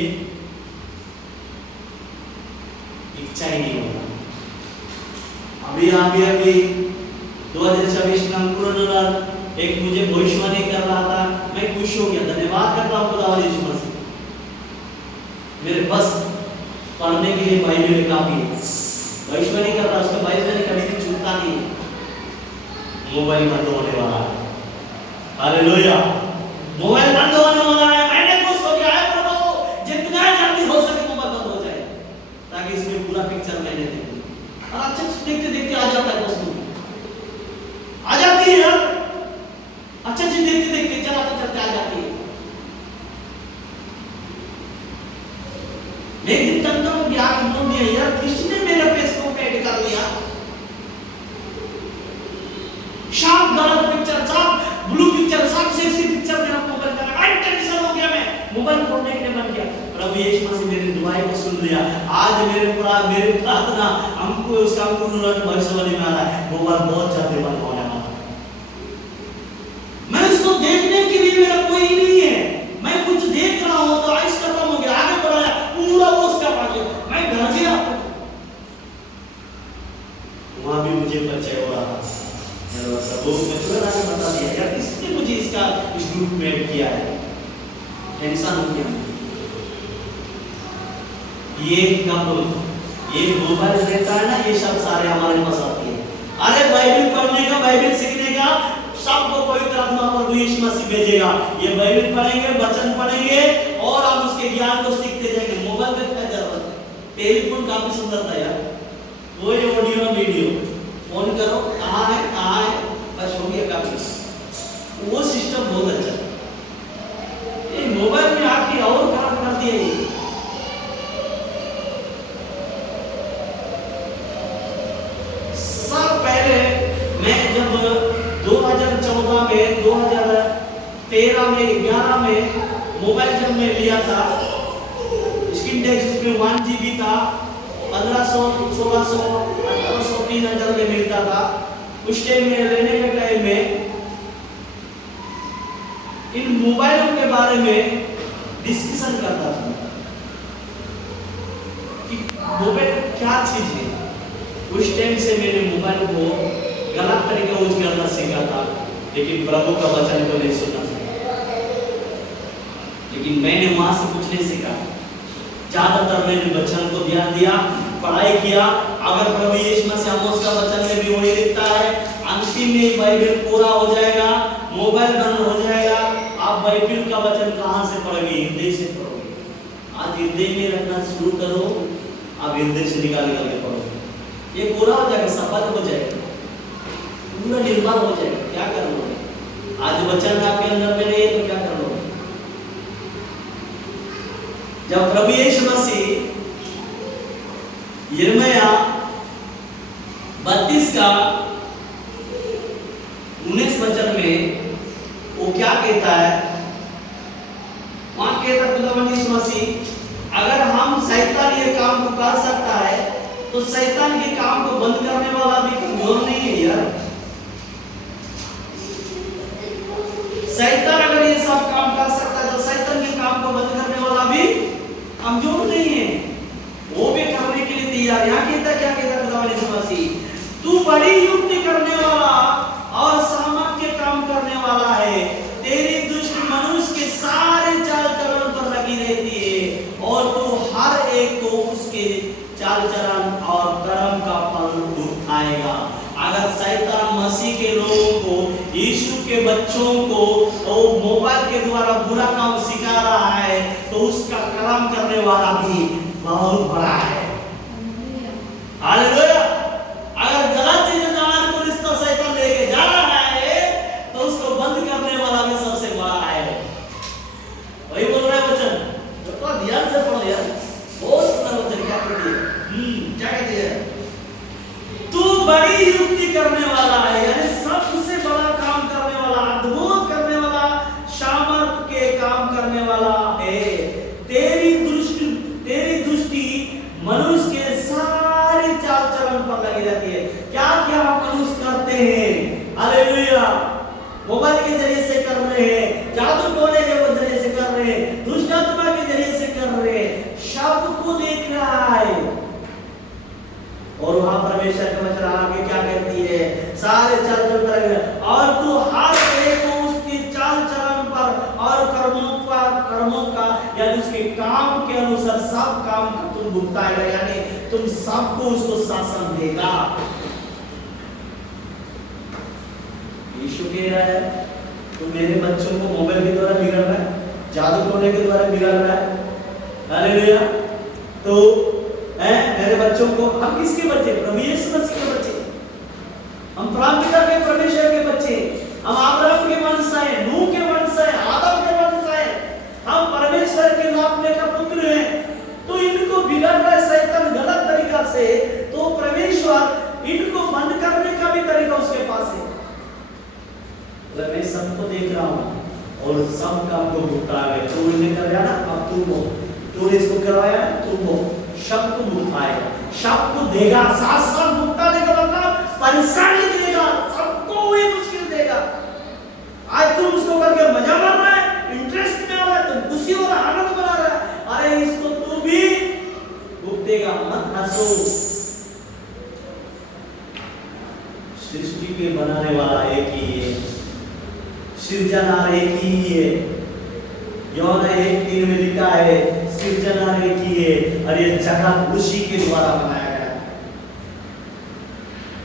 इच्छा ही नहीं होता। अभी 2024 में अंकुरण एक मुझे भविष्यवाणी कर रहा था, मैं खुश हो गया, धन्यवाद करता हूं खुदा यीशु मसीह। मेरे बस पढ़ने के लिए बाइबल काफी है। वैश्व नहीं कर रहा, उसका बाइबल कभी भी छूटता नहीं है। मोबाइल बंद होने वाला है, हालेलुया। मोबाइल बंद होने वाला है। मैंने खुश हो गया है प्रभु, जितना जल्दी हो सके मोबाइल बंद हो जाए, ताकि इसमें पूरा पिक्चर मैंने देखूं। और अच्छा देखते देखते आ जाता है दोस्तों, आ जाती है यार, अच्छा चीज देखते देखते चलाते चलते आ जाती है। मैं एक दिन करता हूँ कि आंख मूंद दिया, यार किसने मेरा फेसबुक पे ऐड कर लिया, शाम गलत पिक्चर, सब ब्लू पिक्चर, सब सेक्सी पिक्चर मेरा मोबाइल का टेंशन हो गया। मैं मोबाइल फोड़ने के लिए बन गया। प्रभु यीशु मसीह मेरी दुआएं को सुन लिया। आज मेरे प्रार्थना हमको उसका पूर्ण भविष्यवाणी में आ रहा है, मोबाइल बहुत ज्यादा बंद होने वाला है। मैं उसको देखने के लिए मेरा कोई नहीं है, मैं कुछ देख रहा हूं तो आइस खत्म हो गया, आगे बढ़ाया पूरा वो उसका आ गया, मैं डर गया। वहां भी मुझे परिचय हो रहा था, सबूत में तुरंत आके बता दिया, यार किसने मुझे इसका इस ग्रुप में ऐड किया है। टेंशन हो गया। ये कब ये मोबाइल रहता है ना, ये सब सारे हमारे पास आती है। अरे बाइबल पढ़ने का, बाइबल सीखने का, सबको पवित्र आत्मा प्रभु यीशु मसीह भेजेगा। ये बाइबल पढ़ेंगे, वचन पढ़ेंगे और हम उसके ज्ञान को सीखते जाएंगे। मोबाइल का क्या जरूरत है? टेलीफोन काफी सुंदर था यार, कोई ऑडियो वीडियो फोन करो, कहाँ है बस हो गया काफी। वो सिस्टम बहुत अच्छा है। ये मोबाइल में आके और खराब कर दिया ये। सब पहले मैं जब 2014 में 2013 में 11 में मोबाइल जब मैं लिया था, स्क्रीन टच इसमें 1 GB था, 1500 1600 1800 3000 में मिलता था। उस टाइम में लेने के टाइम में इन मोबाइलों के बारे में डिस्कशन करता था कि मोबाइल क्या चीज है। उस टाइम से मैंने मोबाइल को गलत तरीके यूज करना सीखा था, लेकिन प्रभु का वचन को नहीं सुनना सीखा। लेकिन मैंने वहां से कुछ नहीं सीखा, ज्यादातर मैंने वचन को ध्यान दिया, पढ़ाई किया। अगर प्रभु यीशु मसीह आमोस का वचन में भी वही लिखता है, अंतिम में बाइबल पूरा हो जाएगा, मोबाइल बंद हो जाएगा। आप बाइबल का वचन कहां से पढ़ोगे? हृदय से पढ़ोगे। आज हृदय में रखना शुरू करो, आप हृदय से निकाल के पढ़ोगे, ये पूरा हो जाएगा, सफल हो जाएगा, पूरा निर्माण हो जाएगा। क्या कर लोगे? आज वचन आपके अंदर में नहीं है तो क्या कर लोगे? जब प्रभु यीशु मसीह यिर्मयाह 32 का 19 वचन में वो क्या कहता है, वहां कहता है खुदावंद यीशु मसीह, अगर हम शैतान ये काम को कर सकता है तो शैतान के काम को बंद करने वाला भी कमजोर नहीं है यार। शैतान अगर ये सब काम कर सकता है तो शैतान के काम को बंद करने वाला भी कमजोर नहीं है, वो भी करने के लिए तैयार। यहाँ कहता क्या कहता खुदावंद यीशु मसीह, तू बड़ी युक्ति करने वाला और सामर्थ्य काम करने वाला है। तेरी दृष्टि मनुष्य के सारे चाल चलन पर लगी रहती है और तू हर एक को उसके चाल चलन और कर्म का फल उठाएगा। अगर शैतान मसीह के लोगों को, यीशु के बच्चों को वो मोबाइल के द्वारा बुरा काम सिखा रहा है तो उसका कर्म करने वाला भी बहुत बड़ा है। हालेलुया। अगर गलत चीज में को रिश्ता शैतान लेके जा रहा है तो उसको बंद करने वाला भी सबसे बड़ा है। वही बोल रहा है वचन, तो ध्यान से पढ़ो यार, बहुत सुंदर वचन। क्या कहती है? क्या कहती है? तू बड़ी युक्ति करने वाला है, यानी सबसे बड़ा काम करने वाला, अद्भुत करने वाला, सामर्थ के काम करने वाला है। तेरी दृष्टि मनुष्य के सारे चाल चलन पर लगी रहती है। क्या क्या मनुष्य करते हैं? हालेलुया। मोबाइल के जरिए से कर रहे हैं, जादू टोने के जरिए से कर रहे हैं, दुष्ट आत्मा के जरिए से कर रहे हैं, सबको देख रहा है। और वहां परमेश्वर का वचन आगे क्या कहती है? सारे चाल चलन पर, और तू हर एक को उसके चाल चलन पर और कर्मों का यानी उसके काम के अनुसार सबको उसको शासन देगा। यीशु कह रहा है तो मेरे बच्चों को मोबाइल के द्वारा बिगड़ रहा है, जादू टोने के द्वारा बिगड़ रहा है। हालेलुया। तो मेरे बच्चों को, हम किसके बच्चे? प्रभु यीशु मसीह के बच्चे, हम प्रार्थना के परमेश्वर के बच्चे, हम अब्राहम के वंश हैं, नूह के वंश हैं, आदम के वंश हैं, हम परमेश्वर के नापने का पुत्र हैं। तो इनको बिगड़ रहा है शैतान गलत तरीका से, तो परमेश्वर इनको बंद करने का भी तरीका उसके पास है। मैं सबको देख रहा हूँ और सब काम को भुगता है। तो उन्हें कर रहा ना, अब तुम हो, तूने इसको करवाया, तुम हो, सबको भुगताएगा, सबको देगा। शासन भुगताने का मतलब परेशानी देगा, सबको वही मुश्किल देगा। आज तुम उसको करके मजा मार रहा है, इंटरेस्ट में आ रहा है, तुम खुशी हो रहा है, आनंद बना रहा है, अरे इसको तू भी भुगतेगा, मत हंसो। सृष्टि के बनाने वाला एक ही है, सृजनहार एक ही है। यौन 1:3 में लिखा है सृजनहार एक ही है और ये जगत उसी के द्वारा बनाया गया है,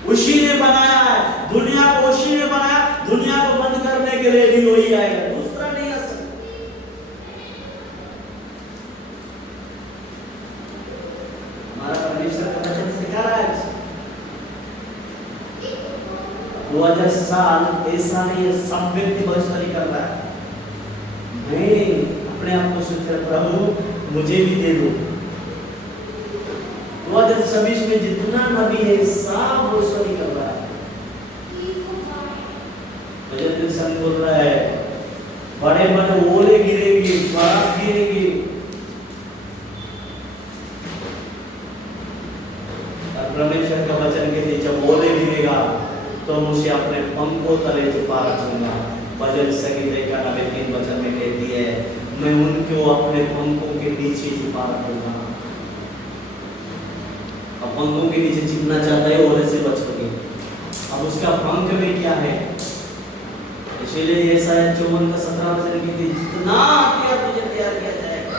उसी ने बनाया है, दुनिया को उसी ने बनाया। दुनिया को बंद करने के लिए भी वही आएगा, दूसरा नहीं आ सकता। हमारा परमेश्वर का वचन सिखा रहा है 2000 साल ऐसा नहीं है, सब व्यक्ति भविष्यवाणी कर रहा है। मैं अपने आप को सोच रहा, प्रभु मुझे भी दे दो। 2026 में जितना नबी है सब भविष्यवाणी कर रहा है। मुझे संग बोल रहा है बड़े बड़े ओले गिरेंगे, बारिश गिरेगी, परमेश्वर का वचन कहते जब ओले गिरेगा तो मुझे अपने पंखों तले छुपा रखूंगा। भजन संगीत का 3 वचन में कहती है मैं उनको अपने पंखों के नीचे छुपा रखूंगा। अब पंखों के नीचे छिपना चाहता है, ओले से बचोगे। अब उसका पंख में क्या है? इसलिए यशायाह 54 का 17 वचन कहती है जितना हथियार तुझे तैयार किया जाएगा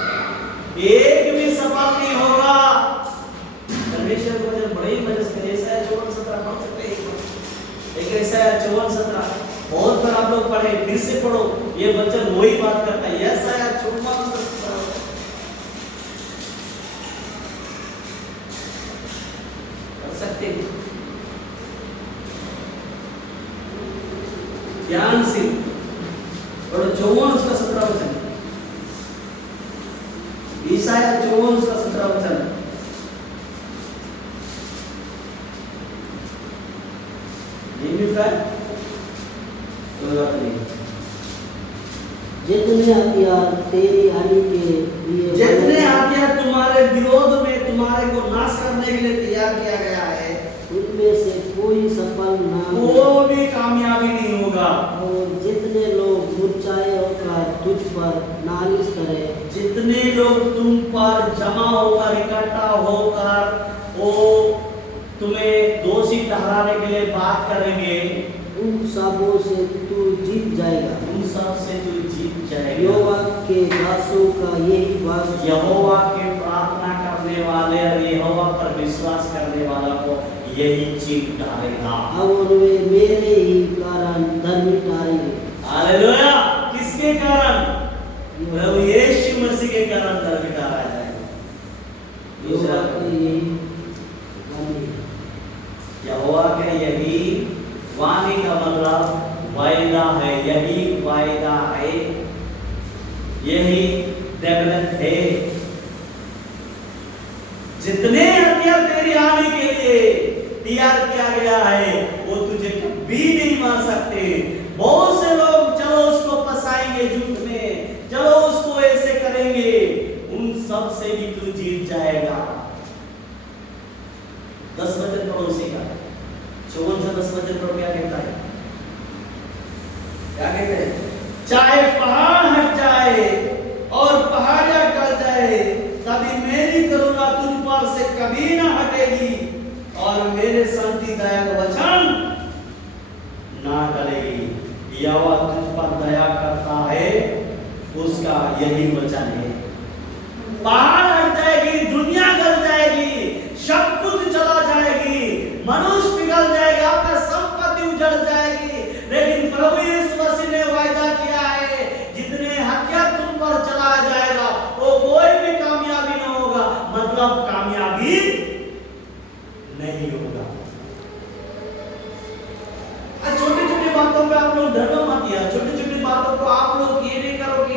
एक भी सफल नहीं होगा। परमेश्वर को वचन बड़े ही मदद करे। यशायाह 54:17 पढ़ सकते हैं, एक यशायाह 54:17 बहुत बार आप लोग पढ़े, फिर से पढ़ो, ये वचन वही बात करता है। यशायाह 54:17 पढ़ सकते हैं ध्यान से, और 54 का 17 वचन, यशायाह 54 का 17 वचन। ये मिल रहा है जितने हथियार तेरी हानि के लिए, जितने हथियार तुम्हारे विरोध में तुम्हारे को नाश करने के लिए तैयार किया गया है, उनमें से कोई सफल ना हो, कोई भी कामयाबी नहीं होगा। और जितने लोग मुरझाए होकर तुझ पर नालिश करें, जितने लोग तुम पर जमा होकर इकट्ठा होकर वो तुम्हें दोषी ठहराने के लिए बात करेंगे, उन सबों से तू जीत जाएगा। उन सब से तू जीत जाएगा। यहोवा के दासों का यही वाक्य, यहोवा के प्रार्थना करने वाले और यहोवा पर विश्वास करने वाला को यही जीत डालेगा। अब उनमें मेरे ही कारण धर्मी ठहरेंगे। हालेलुया। किसके कारण? प्रभु यीशु मसीह के कारण धर्मी ठहराया जाएगा। यहोवा के यही वाणी है। यहोवा के यही वाणी का मतलब वायदा है, यही वायदा है, यही डेवलप है। जितने हथियार तेरी हानि के लिए तैयार किया गया है वो तुझे कभी नहीं मार सकते। बहुत से लोग चलो उसको फंसाएंगे झूठ में, चलो उसको ऐसे करेंगे, उन सब से भी तू जीत जाएगा। 10 वचन पढ़ो उसी का, 54 से 10 वचन पढ़ो। क्या कहता है? क्या कहते हैं? चाहे पहाड़ हट जाए और पहाड़ियां टल जाए, तभी मेरी करुणा तुझ पर से कभी ना हटेगी और मेरे शांति दया का वचन ना टलेगी। यहोवा तुझ पर दया करता है, उसका यही वचन है। पहाड़ हट जाएगी, दुनिया गल जाएगी, सब कुछ लोग डरो मत यार, छोटी छोटी बातों को आप लोग ये नहीं करो कि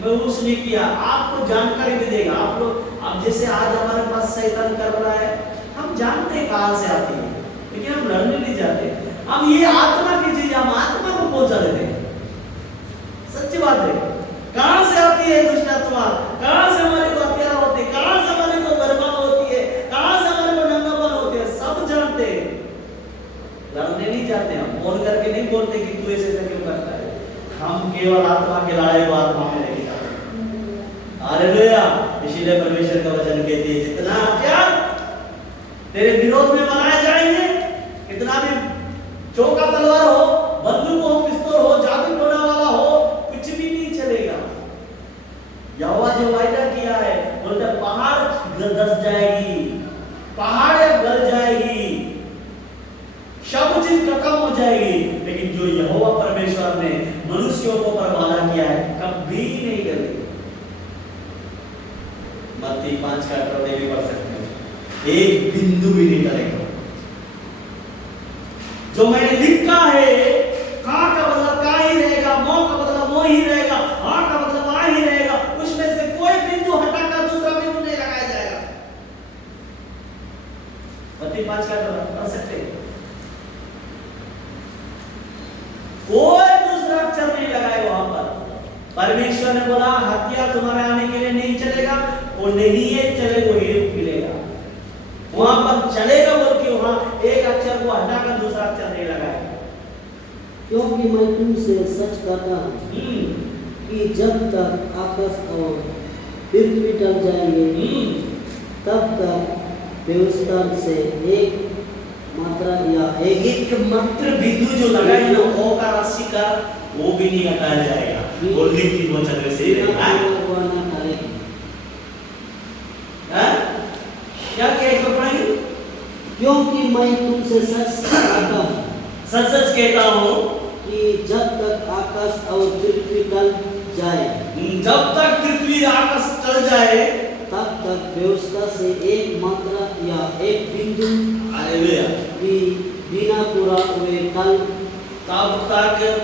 मैं उसने किया, आपको जानकारी भी देगा। आप लोग अब जैसे आज हमारे पास शैतान कर रहा है, हम जानते हैं कहां से आती है, लेकिन हम लड़ने नहीं जाते। हम ये आत्मा की चीज हम आत्मा को पहुंचा देते हैं। सच्ची बात है। कहां से आती है दुष्ट आत्मा, कहां से हमारे को हत्या होती है, कहां से हमारे को बर्बाद होती है, कहां से हमारे को नंगापन होती है, सब जानते हैं। लड़ने नहीं जाते, हम फोन करके नहीं बोलते कि तू ऐसे क्यों करता है। हम केवल आत्मा के लड़ाई को आत्मा में लेके जाते हैं। हालेलुया। इसीलिए परमेश्वर का वचन कहती है जितना हथियार तेरे विरोध में बनाए जाएंगे, कितना भी चौका तलवार हो, बंदूक हो, पिस्तौल हो, जादू टोना वाला हो, कुछ भी नहीं चलेगा। यहोवा जो वायदा किया है, बोलता है पहाड़ धस जाएगी, पहाड़ गल जाएगी, सब चीज खत्म हो जाएगी, लेकिन जो यहोवा परमेश्वर ने मनुष्यों को पर वादा किया है कभी नहीं करेगा। मत्ती 5 का 18 भी पढ़ सकते हैं, एक बिंदु भी नहीं करेगा। जो मैंने लिखा है, का बदला का ही रहेगा, मो का बदला मो ही रहेगा, आ का बदला आ ही रहेगा, उसमें से कोई बिंदु हटाकर दूसरा बिंदु नहीं लगाया जाएगा। मत्ती 5 का 18 पढ़ सकते हैं। कोई दूसरा अक्षर नहीं लगाएगा वहां पर। परमेश्वर ने बोला हथियार तुम्हारे आने के लिए नहीं चलेगा, वो नहीं है चलेगा, वही मिलेगा। वहां पर चलेगा बोल के वहां एक अक्षर को हटाकर दूसरा अक्षर नहीं लगाएगा। क्योंकि मैं तुमसे सच कहता हूं कि जब तक आकाश और पृथ्वी टल जाएंगे, तब तक व्यवस्था से एक मात्रा या एक मात्र बिंदु जो लगाए ना ओ का राशि का वो भी नहीं हटाया जाएगा। वो लिखी वचन में से क्या कह पढ़ेंगे? क्योंकि मैं तुमसे सच कहता हूँ, सच कहता हूँ कि जब तक आकाश और पृथ्वी टल जाए, जब तक पृथ्वी आकाश टल जाए, तब तक व्यवस्था से एक मात्रा या एक बिंदु भी बिना पूरा हुए टल, तब तक क्या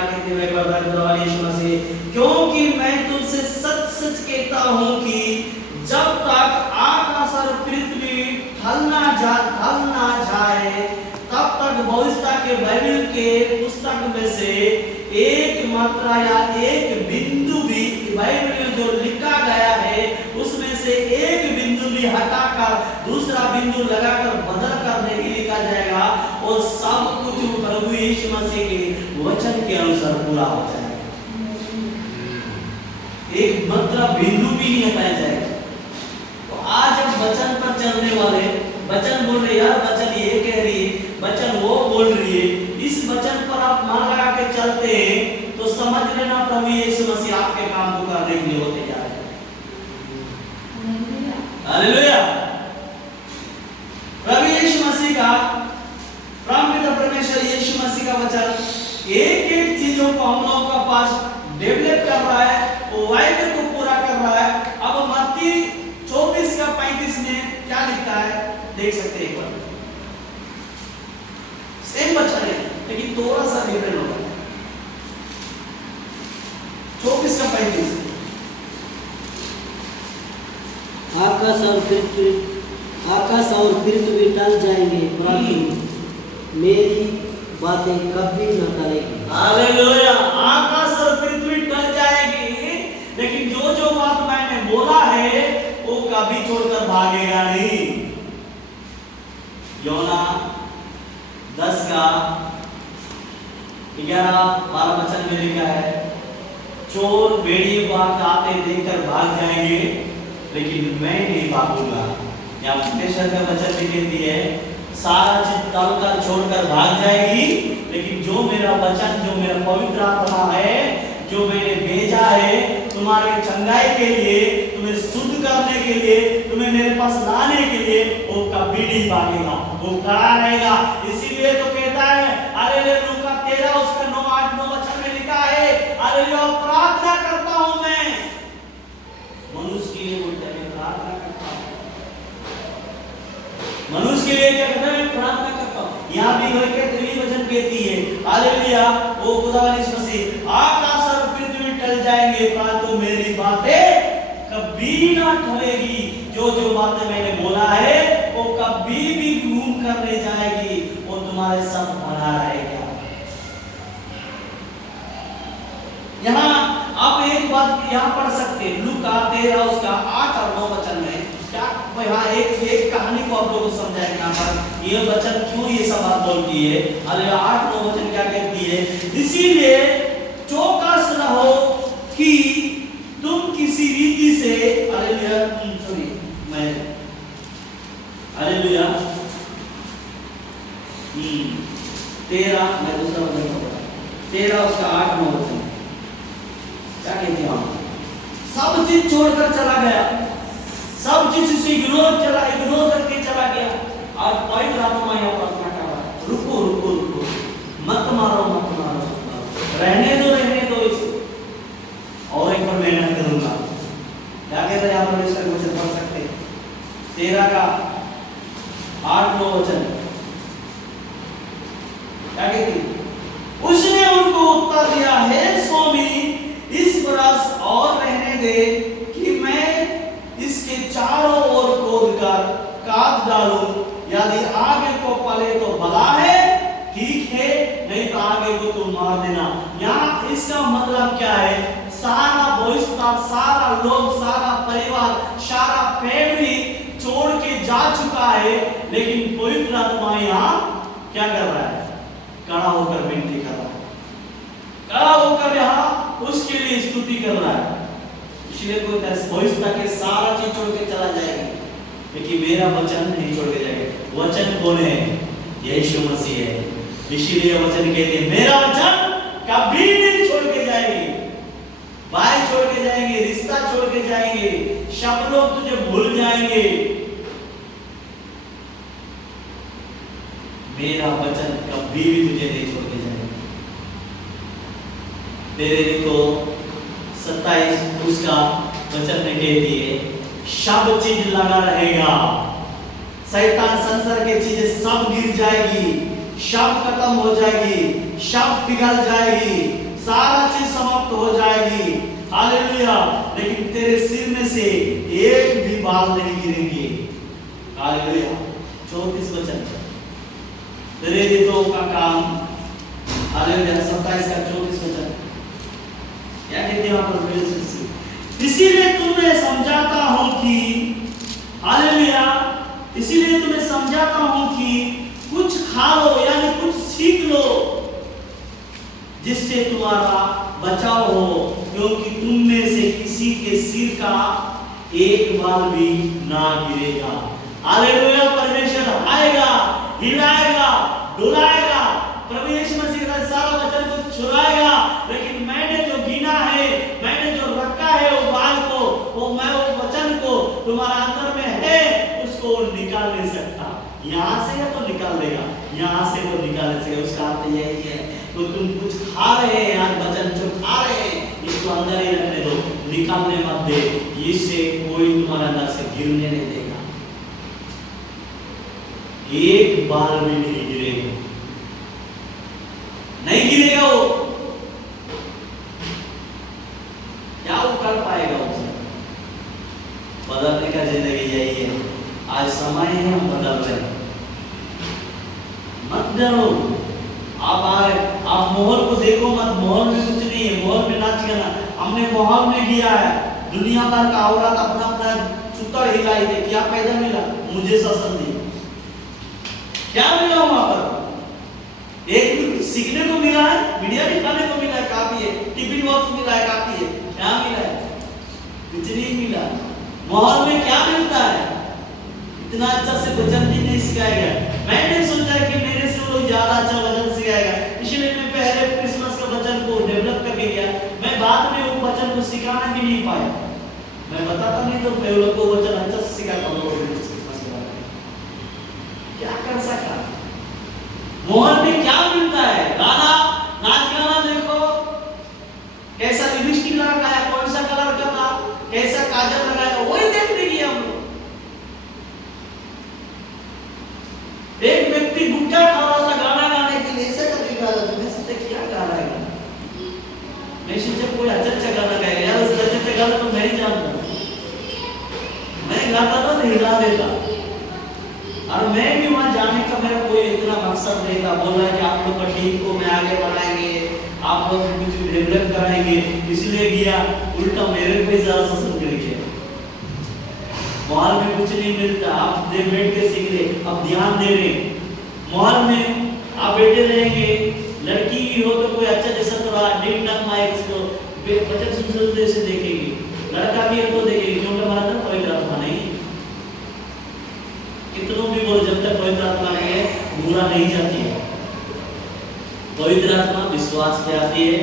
कहते मैं बता यीशु मसीह, क्योंकि मैं तुमसे सच सच कहता हूँ कि जब तक आकाश और पृथ्वी ढल ना जाए, तब तक भविष्यता के बाइबल के पुस्तक में से एक मात्रा या एक बिंदु भी बाइबल में जो लिखा गया है उसमें से एक बिंदु भी हटाकर दूसरा बिंदु लगाकर बदल कर नहीं लिखा जाएगा, और सब कुछ प्रभु यीशु मसीह के वचन के अनुसार पूरा हो जाएगा। एक मात्रा बिंदु भी नहीं हटाया जाएगा। तो आज हम वचन पर चलने वाले, वचन बोल रहे यार, वचन ये कह रही है, वचन वो बोल रही है, इस वचन पर आप मान लगा के चलते हैं तो समझ लेना प्रभु यीशु मसीह आपके काम को करने के लिए होते जा रहे हैं। हालेलुया। प्रभु यीशु मसीह का, परमपिता परमेश्वर यीशु मसीह का वचन एक एक चीजों को हम लोगों का पास डेवलप कर रहा है, वो वायदे को पूरा कर रहा है। अब मत्ती 24 का 35 में क्या लिखता है देख सकते हैं एक बार। सेम बच्चा है लेकिन थोड़ा सा डिफरेंट होगा। 24 का 35, आकाश और पृथ्वी टल जाएंगे, परंतु मेरी बातें कभी न टलेगी। हालेलुया। आकाश और पृथ्वी टल जाएगी, लेकिन जो जो बात मैंने बोला है वो कभी छोड़कर भागेगा नहीं। योना 10 का 11-12 वचन में लिखा है, चोर भेड़िए को आते देखकर भाग जाएंगे, लेकिन मैं नहीं भागूंगा। यहाँ परमेश्वर का वचन भी कहती है सारा चीज तलकर छोड़कर भाग जाएगी, लेकिन जो मेरा वचन, जो मेरा पवित्र आत्मा है, जो मैंने भेजा है तुम्हारे चंगाई के लिए, तुम्हें शुद्ध करने के लिए, तुम्हें मेरे पास लाने के लिए, वो कभी नहीं भागेगा, वो खड़ा रहेगा। इसीलिए तो कहता है हालेलुया, लूका 13 उसका 9-8 वचन में लिखा है, हालेलुया, प्रार्थना करता हूं मैं मनुष्य के लिए, बोलता है प्रार्थना करता हूं मनुष्य के लिए। क्या कहता है? प्रार्थना करता हूं। यहाँ भी वही वचन कहती है, हालेलुया, वो खुदावन यीशु मसीह, आकाश और पृथ्वी टल जाएंगे परंतु मेरी बातें कभी ना टलेगी। जो जो बातें मैंने बोला है वो कभी भी घूम कर नहीं जाएगी, वो तुम्हारे साथ बना रहेगा। यहाँ आप एक बात यहाँ पढ़ सकते हैं, लूका 13 उसका 8 और 9 वचन में क्या यहाँ एक कहानी को आप लोगों को समझाएंगे। यहाँ पर ये वचन क्यों ये सब बात बोलती है, 8-9 वचन क्या कहती है, इसीलिए चौकस रहो कि तुम किसी रीति से, हालेलुया, हालेलुया, 13 मैं दूसरा वचन पढ़ूंगा, 13 उसका 8-9 वचन क्या कहती है, सब चीज छोड़कर चला गया, सब चीज से इग्नोर करके चला गया। और पवित्र आत्मा यहाँ पर क्या कर रहा है, रुको रुको रुको, मत मारो, रहने दो इसे, और एक बार मेहनत करूंगा। क्या कहता है यहाँ पर, इसका वचन पढ़ सकते हैं 13 का 8-9 वचन क्या कहती, उसने उनको उत्तर दिया, हे स्वामी, इस बरस और रहने दे कि मैं इसके चारों ओर खोद कर काट डालूं, यदि आगे को पले तो भला है, ठीक है, नहीं तो आगे को तो मार देना। यहाँ इसका मतलब क्या है, सारा भविष्य, सारा लोग, सारा परिवार, सारा फैमिली छोड़ के जा चुका है, लेकिन पवित्र आत्मा यहाँ क्या कर रहा है, खड़ा होकर विनती कर रहा है, खड़ा होकर यहाँ उसके लिए स्तुति कर रहा है। इसलिए कोई भविष्य के सारा चीज छोड़ के चला जाएगा, लेकिन मेरा वचन नहीं छोड़ के जाएगा। वचन कौन है, यीशु मसीह है। इसीलिए वचन कहते हैं, मेरा वचन कभी नहीं छोड़ के जाएगी, भाई छोड़ के जाएंगे, रिश्ता छोड़ के जाएंगे, सब लोग तुझे भूल जाएंगे, मेरा वचन कभी भी तुझे नहीं छोड़ के जाएगा। तेरे लिए तो 27 उसका वचन में कहती है, सब चीज लगा रहेगा, शैतान संसार की चीजें सब गिर जाएगी, सब खत्म हो जाएगी, सब पिघल जाएगी, सारा चीज समाप्त हो जाएगी, हालेलुया, लेकिन तेरे सिर में से एक भी बाल नहीं गिरेंगे, हालेलुया। 34 वचन, तेरे दिलों का काम, हालेलुया, 27 का 34 वचन क्या कहते हैं वहां पर, इसीलिए तुम्हें समझाता हूं कि, हालेलुया, इसीलिए तुम्हें समझाता हूं कि कुछ खा लो, यानी कुछ सीख लो जिससे तुम्हारा बचाव हो, क्योंकि तुम में से किसी के सिर का एक बाल भी ना गिरेगा। हालेलुया, परमेश्वर आएगा, हिलाएगा, डुलाएगा, प्रभु यीशु मसीह का सारा वचन को छुड़ाएगा, लेकिन मैंने जो गिना है, मैंने जो रखा है वो बाल को, वो मैं वो वचन को तुम्हारा अंदर में है, उसको निकाल नहीं सकता। यहाँ से है तो निकाल देगा, यहाँ से वो निकाल नहीं सकता। उसका अर्थ यही है, तो तुम कुछ खा रहे हैं, यार वचन जो खा रहे हैं इसको अंदर ही रखने दो, निकालने मत दे, इससे कोई तुम्हारे अंदर से गिरने नहीं देगा, एक बाल भी नहीं गिरेगा, नहीं गिरेगा वो, क्या वो कर पाएगा, उसे बदलने का जिंदगी यही है। आज समय है, हम बदल रहे हैं, मत डरो, आप आए, आप माहौल को देखो मत, माहौल में कुछ नहीं है, माहौल में नाच गाना, हमने माहौल में किया है, दुनिया भर का औरत अपना अपना चुतर हिलाई दे, क्या पैदा मिला, मुझे शासन दी, क्या मिला वहां पर, एक सीखने को मिला है, मीडिया दिखाने को मिला है, काफी है, टिफिन बॉक्स मिला है, काफी है, क्या मिला है, कुछ नहीं मिला। माहौल में क्या मिलता है, इतना अच्छा से वचन भी नहीं सिखाया गया। मैंने सोचा कि मेरे से वो ज्यादा अच्छा वचन सिखाएगा, इसलिए मैं पहले क्रिसमस का वचन को डेवलप करके गया, मैं बाद में वो वचन को सिखाना भी नहीं पाया, मैं बताता नहीं तो मैं लोग को वचन अच्छा से सिखाता हूँ, क्या कर सका। माहौल में क्या मिलता है, गाना, नाच गाना, देखो कैसा लिपस्टिक लगाया, कौन सा कलर का था, कैसा काजल लगाया, वही देखने की हम लोग। एक व्यक्ति गुटखा खा रहा था गाना गाने के लिए, ऐसे करके बोल रहा है कि आप लोग का टीम को मैं आगे बढ़ाएंगे, आप लोग कुछ डेवलप कराएंगे, इसलिए गया, उल्टा मेरे पे ज्यादा शासन कर गया। मॉल में कुछ नहीं मिलता, आप बैठ के सीख रहे, अब ध्यान दे रहे। मॉल में आप बैठे रहेंगे, लड़की भी हो तो कोई अच्छा जैसा थोड़ा डिम डम माइक को बचन सुनते से देखेंगे, लड़का भी है तो देखेंगे, क्योंकि हमारा ना पवित्र आत्मा नहीं। कितनों भी बोल, जब तक पवित्र आत्मा नहीं है बुरा नहीं जाती है। पवित्र आत्मा विश्वास पे आती है,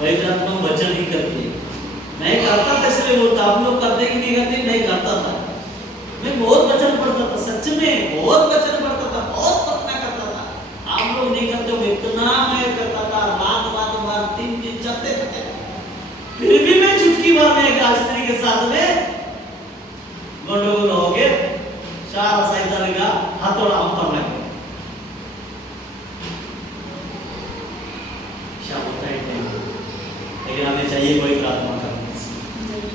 पवित्र आत्मा वचन ही करती है। मैं करता था इसलिए बोलता, आप लोग करते कि नहीं करते? नहीं करता था, मैं बहुत वचन पढ़ता था, सच में बहुत वचन पढ़ता था, बहुत प्रार्थना करता था। आप लोग नहीं करते हो, इतना मैं करता था, रात रात भर 3 दिन चलते थे, फिर भी मैं चुटकी भर में एक स्त्री के साथ में गंडगोल हो गए, सारा शैतान का हथौड़ा हम पर लग गया। लेकिन हमें चाहिए पवित्र आत्मा का।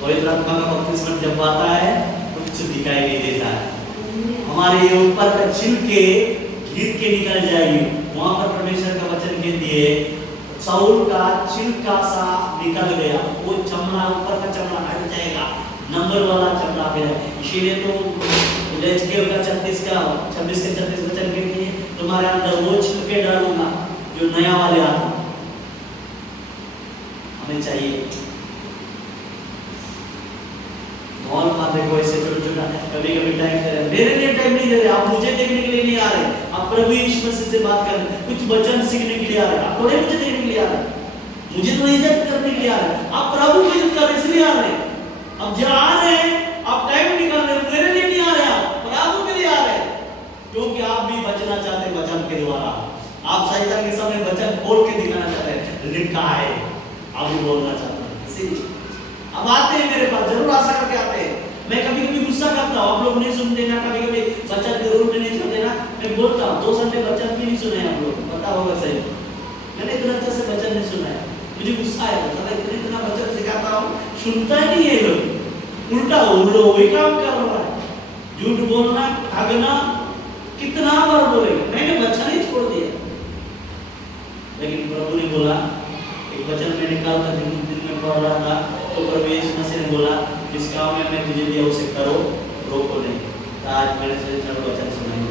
पवित्र आत्मा का बपतिस्मा जब आता है तो कुछ दिखाई नहीं देता है, हमारे ये ऊपर का छिलके गिर के निकल जाएगी। वहां पर परमेश्वर का वचन कहती है साउल का छिलका सा निकल गया, वो चमड़ा ऊपर का चमड़ा हट जाएगा, नंबर वाला चमड़ा है। इसीलिए तो लेजकेल का 36 का 26 के 36 वचन कहती है तुम्हारे अंदर वो छिलके डालूंगा जो नया वाले आता। हमें चाहिए मॉल में देखो ऐसे छोटा कभी कभी टाइम दे रहे, मेरे लिए टाइम नहीं दे रहे, आप मुझे देखने के लिए नहीं आ रहे, आप प्रभु यीशु मसीह से बात कर रहे, कुछ वचन सीखने के लिए आ रहे, आप थोड़े मुझे देखने के लिए आ रहे, मुझे तो इज्जत करने के लिए आ रहे, आप प्रभु की इज्जत कर इसलिए आ रहे। अब जब आ रहे हैं आप टाइम निकाल रहे, मेरे लिए नहीं आ रहे, आप प्रभु के लिए आ रहे, क्योंकि आप भी बचना चाहते हैं वचन के द्वारा। आप शैतान के सामने वचन बोल के दिखाना चाहते हैं, लिखा है आप भी बोलना चाहते हैं, इसीलिए अब आते हैं मेरे पास, जरूर आशा करके आते हैं। मैं कभी कभी गुस्सा करता हूँ, आप लोग नहीं सुनते ना, कभी कभी बच्चा के रूम में नहीं सुनते ना, मैं बोलता हूँ 2 घंटे बच्चा भी नहीं सुने आप लोग, पता होगा सही, मैंने इतना अच्छा से बच्चा नहीं सुना है, मुझे गुस्सा आया था, इतना बच्चा सिखाता हूँ सुनता ही नहीं है, लोग उल्टा वही काम कर रहा है, झूठ बोलना, ठगना, कितना बार बोलेगा, मैंने बच्चा नहीं छोड़ दिया। लेकिन प्रभु ने बोला, एक वचन मैंने कल तक दिन में पढ़ रहा था, तो प्रभु यीशु मसीह ने बोला जिस काम में मैं तुझे दिया उसे करो, रोको नहीं। तो आज मैंने से वचन सुनाई।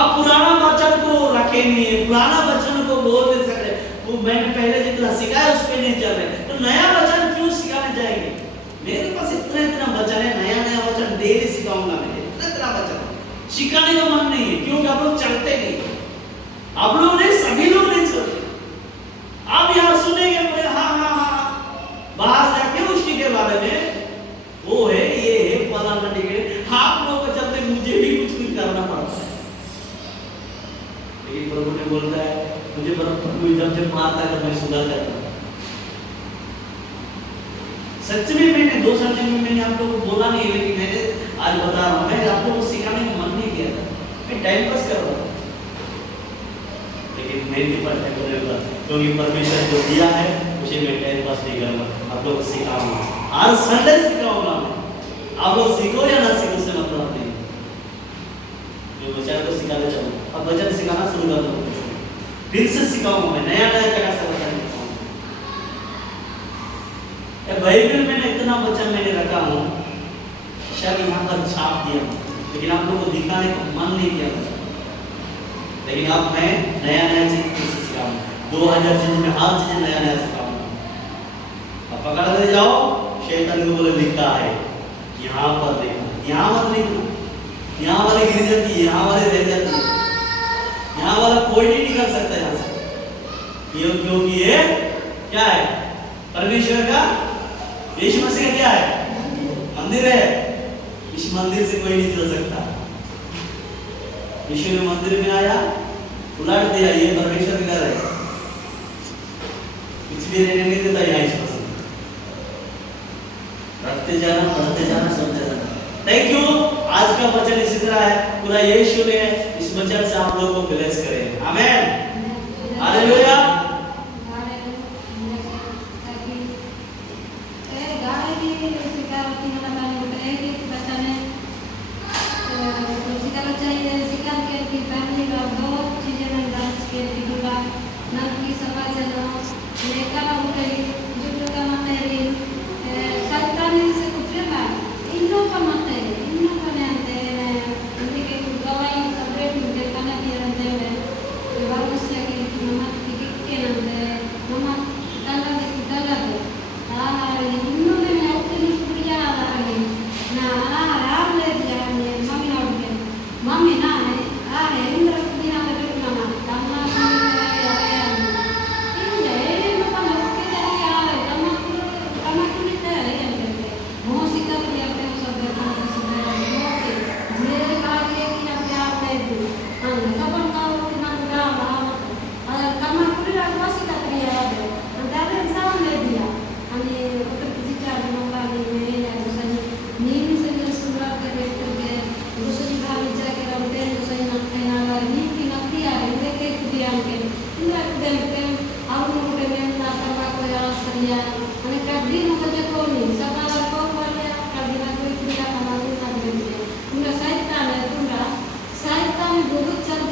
अब पुराना वचन को रखे नहीं है, पुराना वचन को बोल नहीं सकते, वो मैंने पहले जितना सिखाया उस पे नहीं चल रहे, तो नया वचन क्यों सिखाने जाएंगे? मेरे पास इतना वचन है, नया वचन डेली सिखाऊंगा, मैं इतना वचन सिखाने का मन नहीं है, क्योंकि आप लोग चलते नहीं, आप लोग नहीं, सभी लोग नहीं चलते। आप यहाँ सुनेंगे बोले हाँ, बाहर जाके उसी के बारे में वो है, ये है, फलाना टिकट, आप लोग को चलते मुझे भी कुछ करना पड़ता है। लेकिन प्रभु ने बोलता है मुझे प्रभु जब मारता है तो मैं सुधार करता हूँ। सच में मैंने 2 साल में मैंने आप लोगों को बोला नहीं, लेकिन मैंने आज बता रहा हूँ, मैं आप लोगों को सिखाने का मन नहीं किया था, मैं टाइम पास कर रहा था, लेकिन मैं नहीं पढ़ता बोलेगा, क्योंकि परमेश्वर जो दिया है उसे मैं टाइम पास नहीं करूँगा, आप लोग सिखाऊंगा, हर संडे सिखाऊंगा मैं, आप लोग सीखो या ना सीखो उससे मतलब नहीं, मैं बच्चा को सिखाते जाऊँ, अब वचन सिखाना शुरू कर दो, फिर से सिखाऊंगा मैं, नया जगह से वचन सिखाऊंगा। बाइबल में इतना वचन मैंने रखा हूँ, शायद यहाँ पर छाप दिया, लेकिन आप लोगों को दिखाने का मन नहीं किया, लेकिन अब मैं नया चीज सिखाऊंगा, 2000 चीज में हर चीज नया सिखाऊंगा। अब पकड़ते जाओ, शैतान को बोले लिखा है, यहाँ पर देखो, यहाँ मत लिखो, यहाँ वाले गिर जाती है, यहाँ वाले रह जाती है, यहाँ वाला कोई नहीं निकल सकता यहाँ से, ये क्योंकि ये क्या है? परमेश्वर का, यीशु मसीह का क्या है? मंदिर है, इस मंदिर से कोई नहीं चल सकता। यीशु ने मंदिर में आया, उलट दिया, ये परमेश्वर का घर है, कुछ भी रहने नहीं देता यहाँ इस मसीह, रखते जाना, बढ़ते जाना, समझते जाना। Thank you. आज का वचन इसी तरह है, पूरा यीशु ने इस वचन से आप लोगों को ब्लेस करे। आमेन, हालेलुया। चाहिए बहुत चलते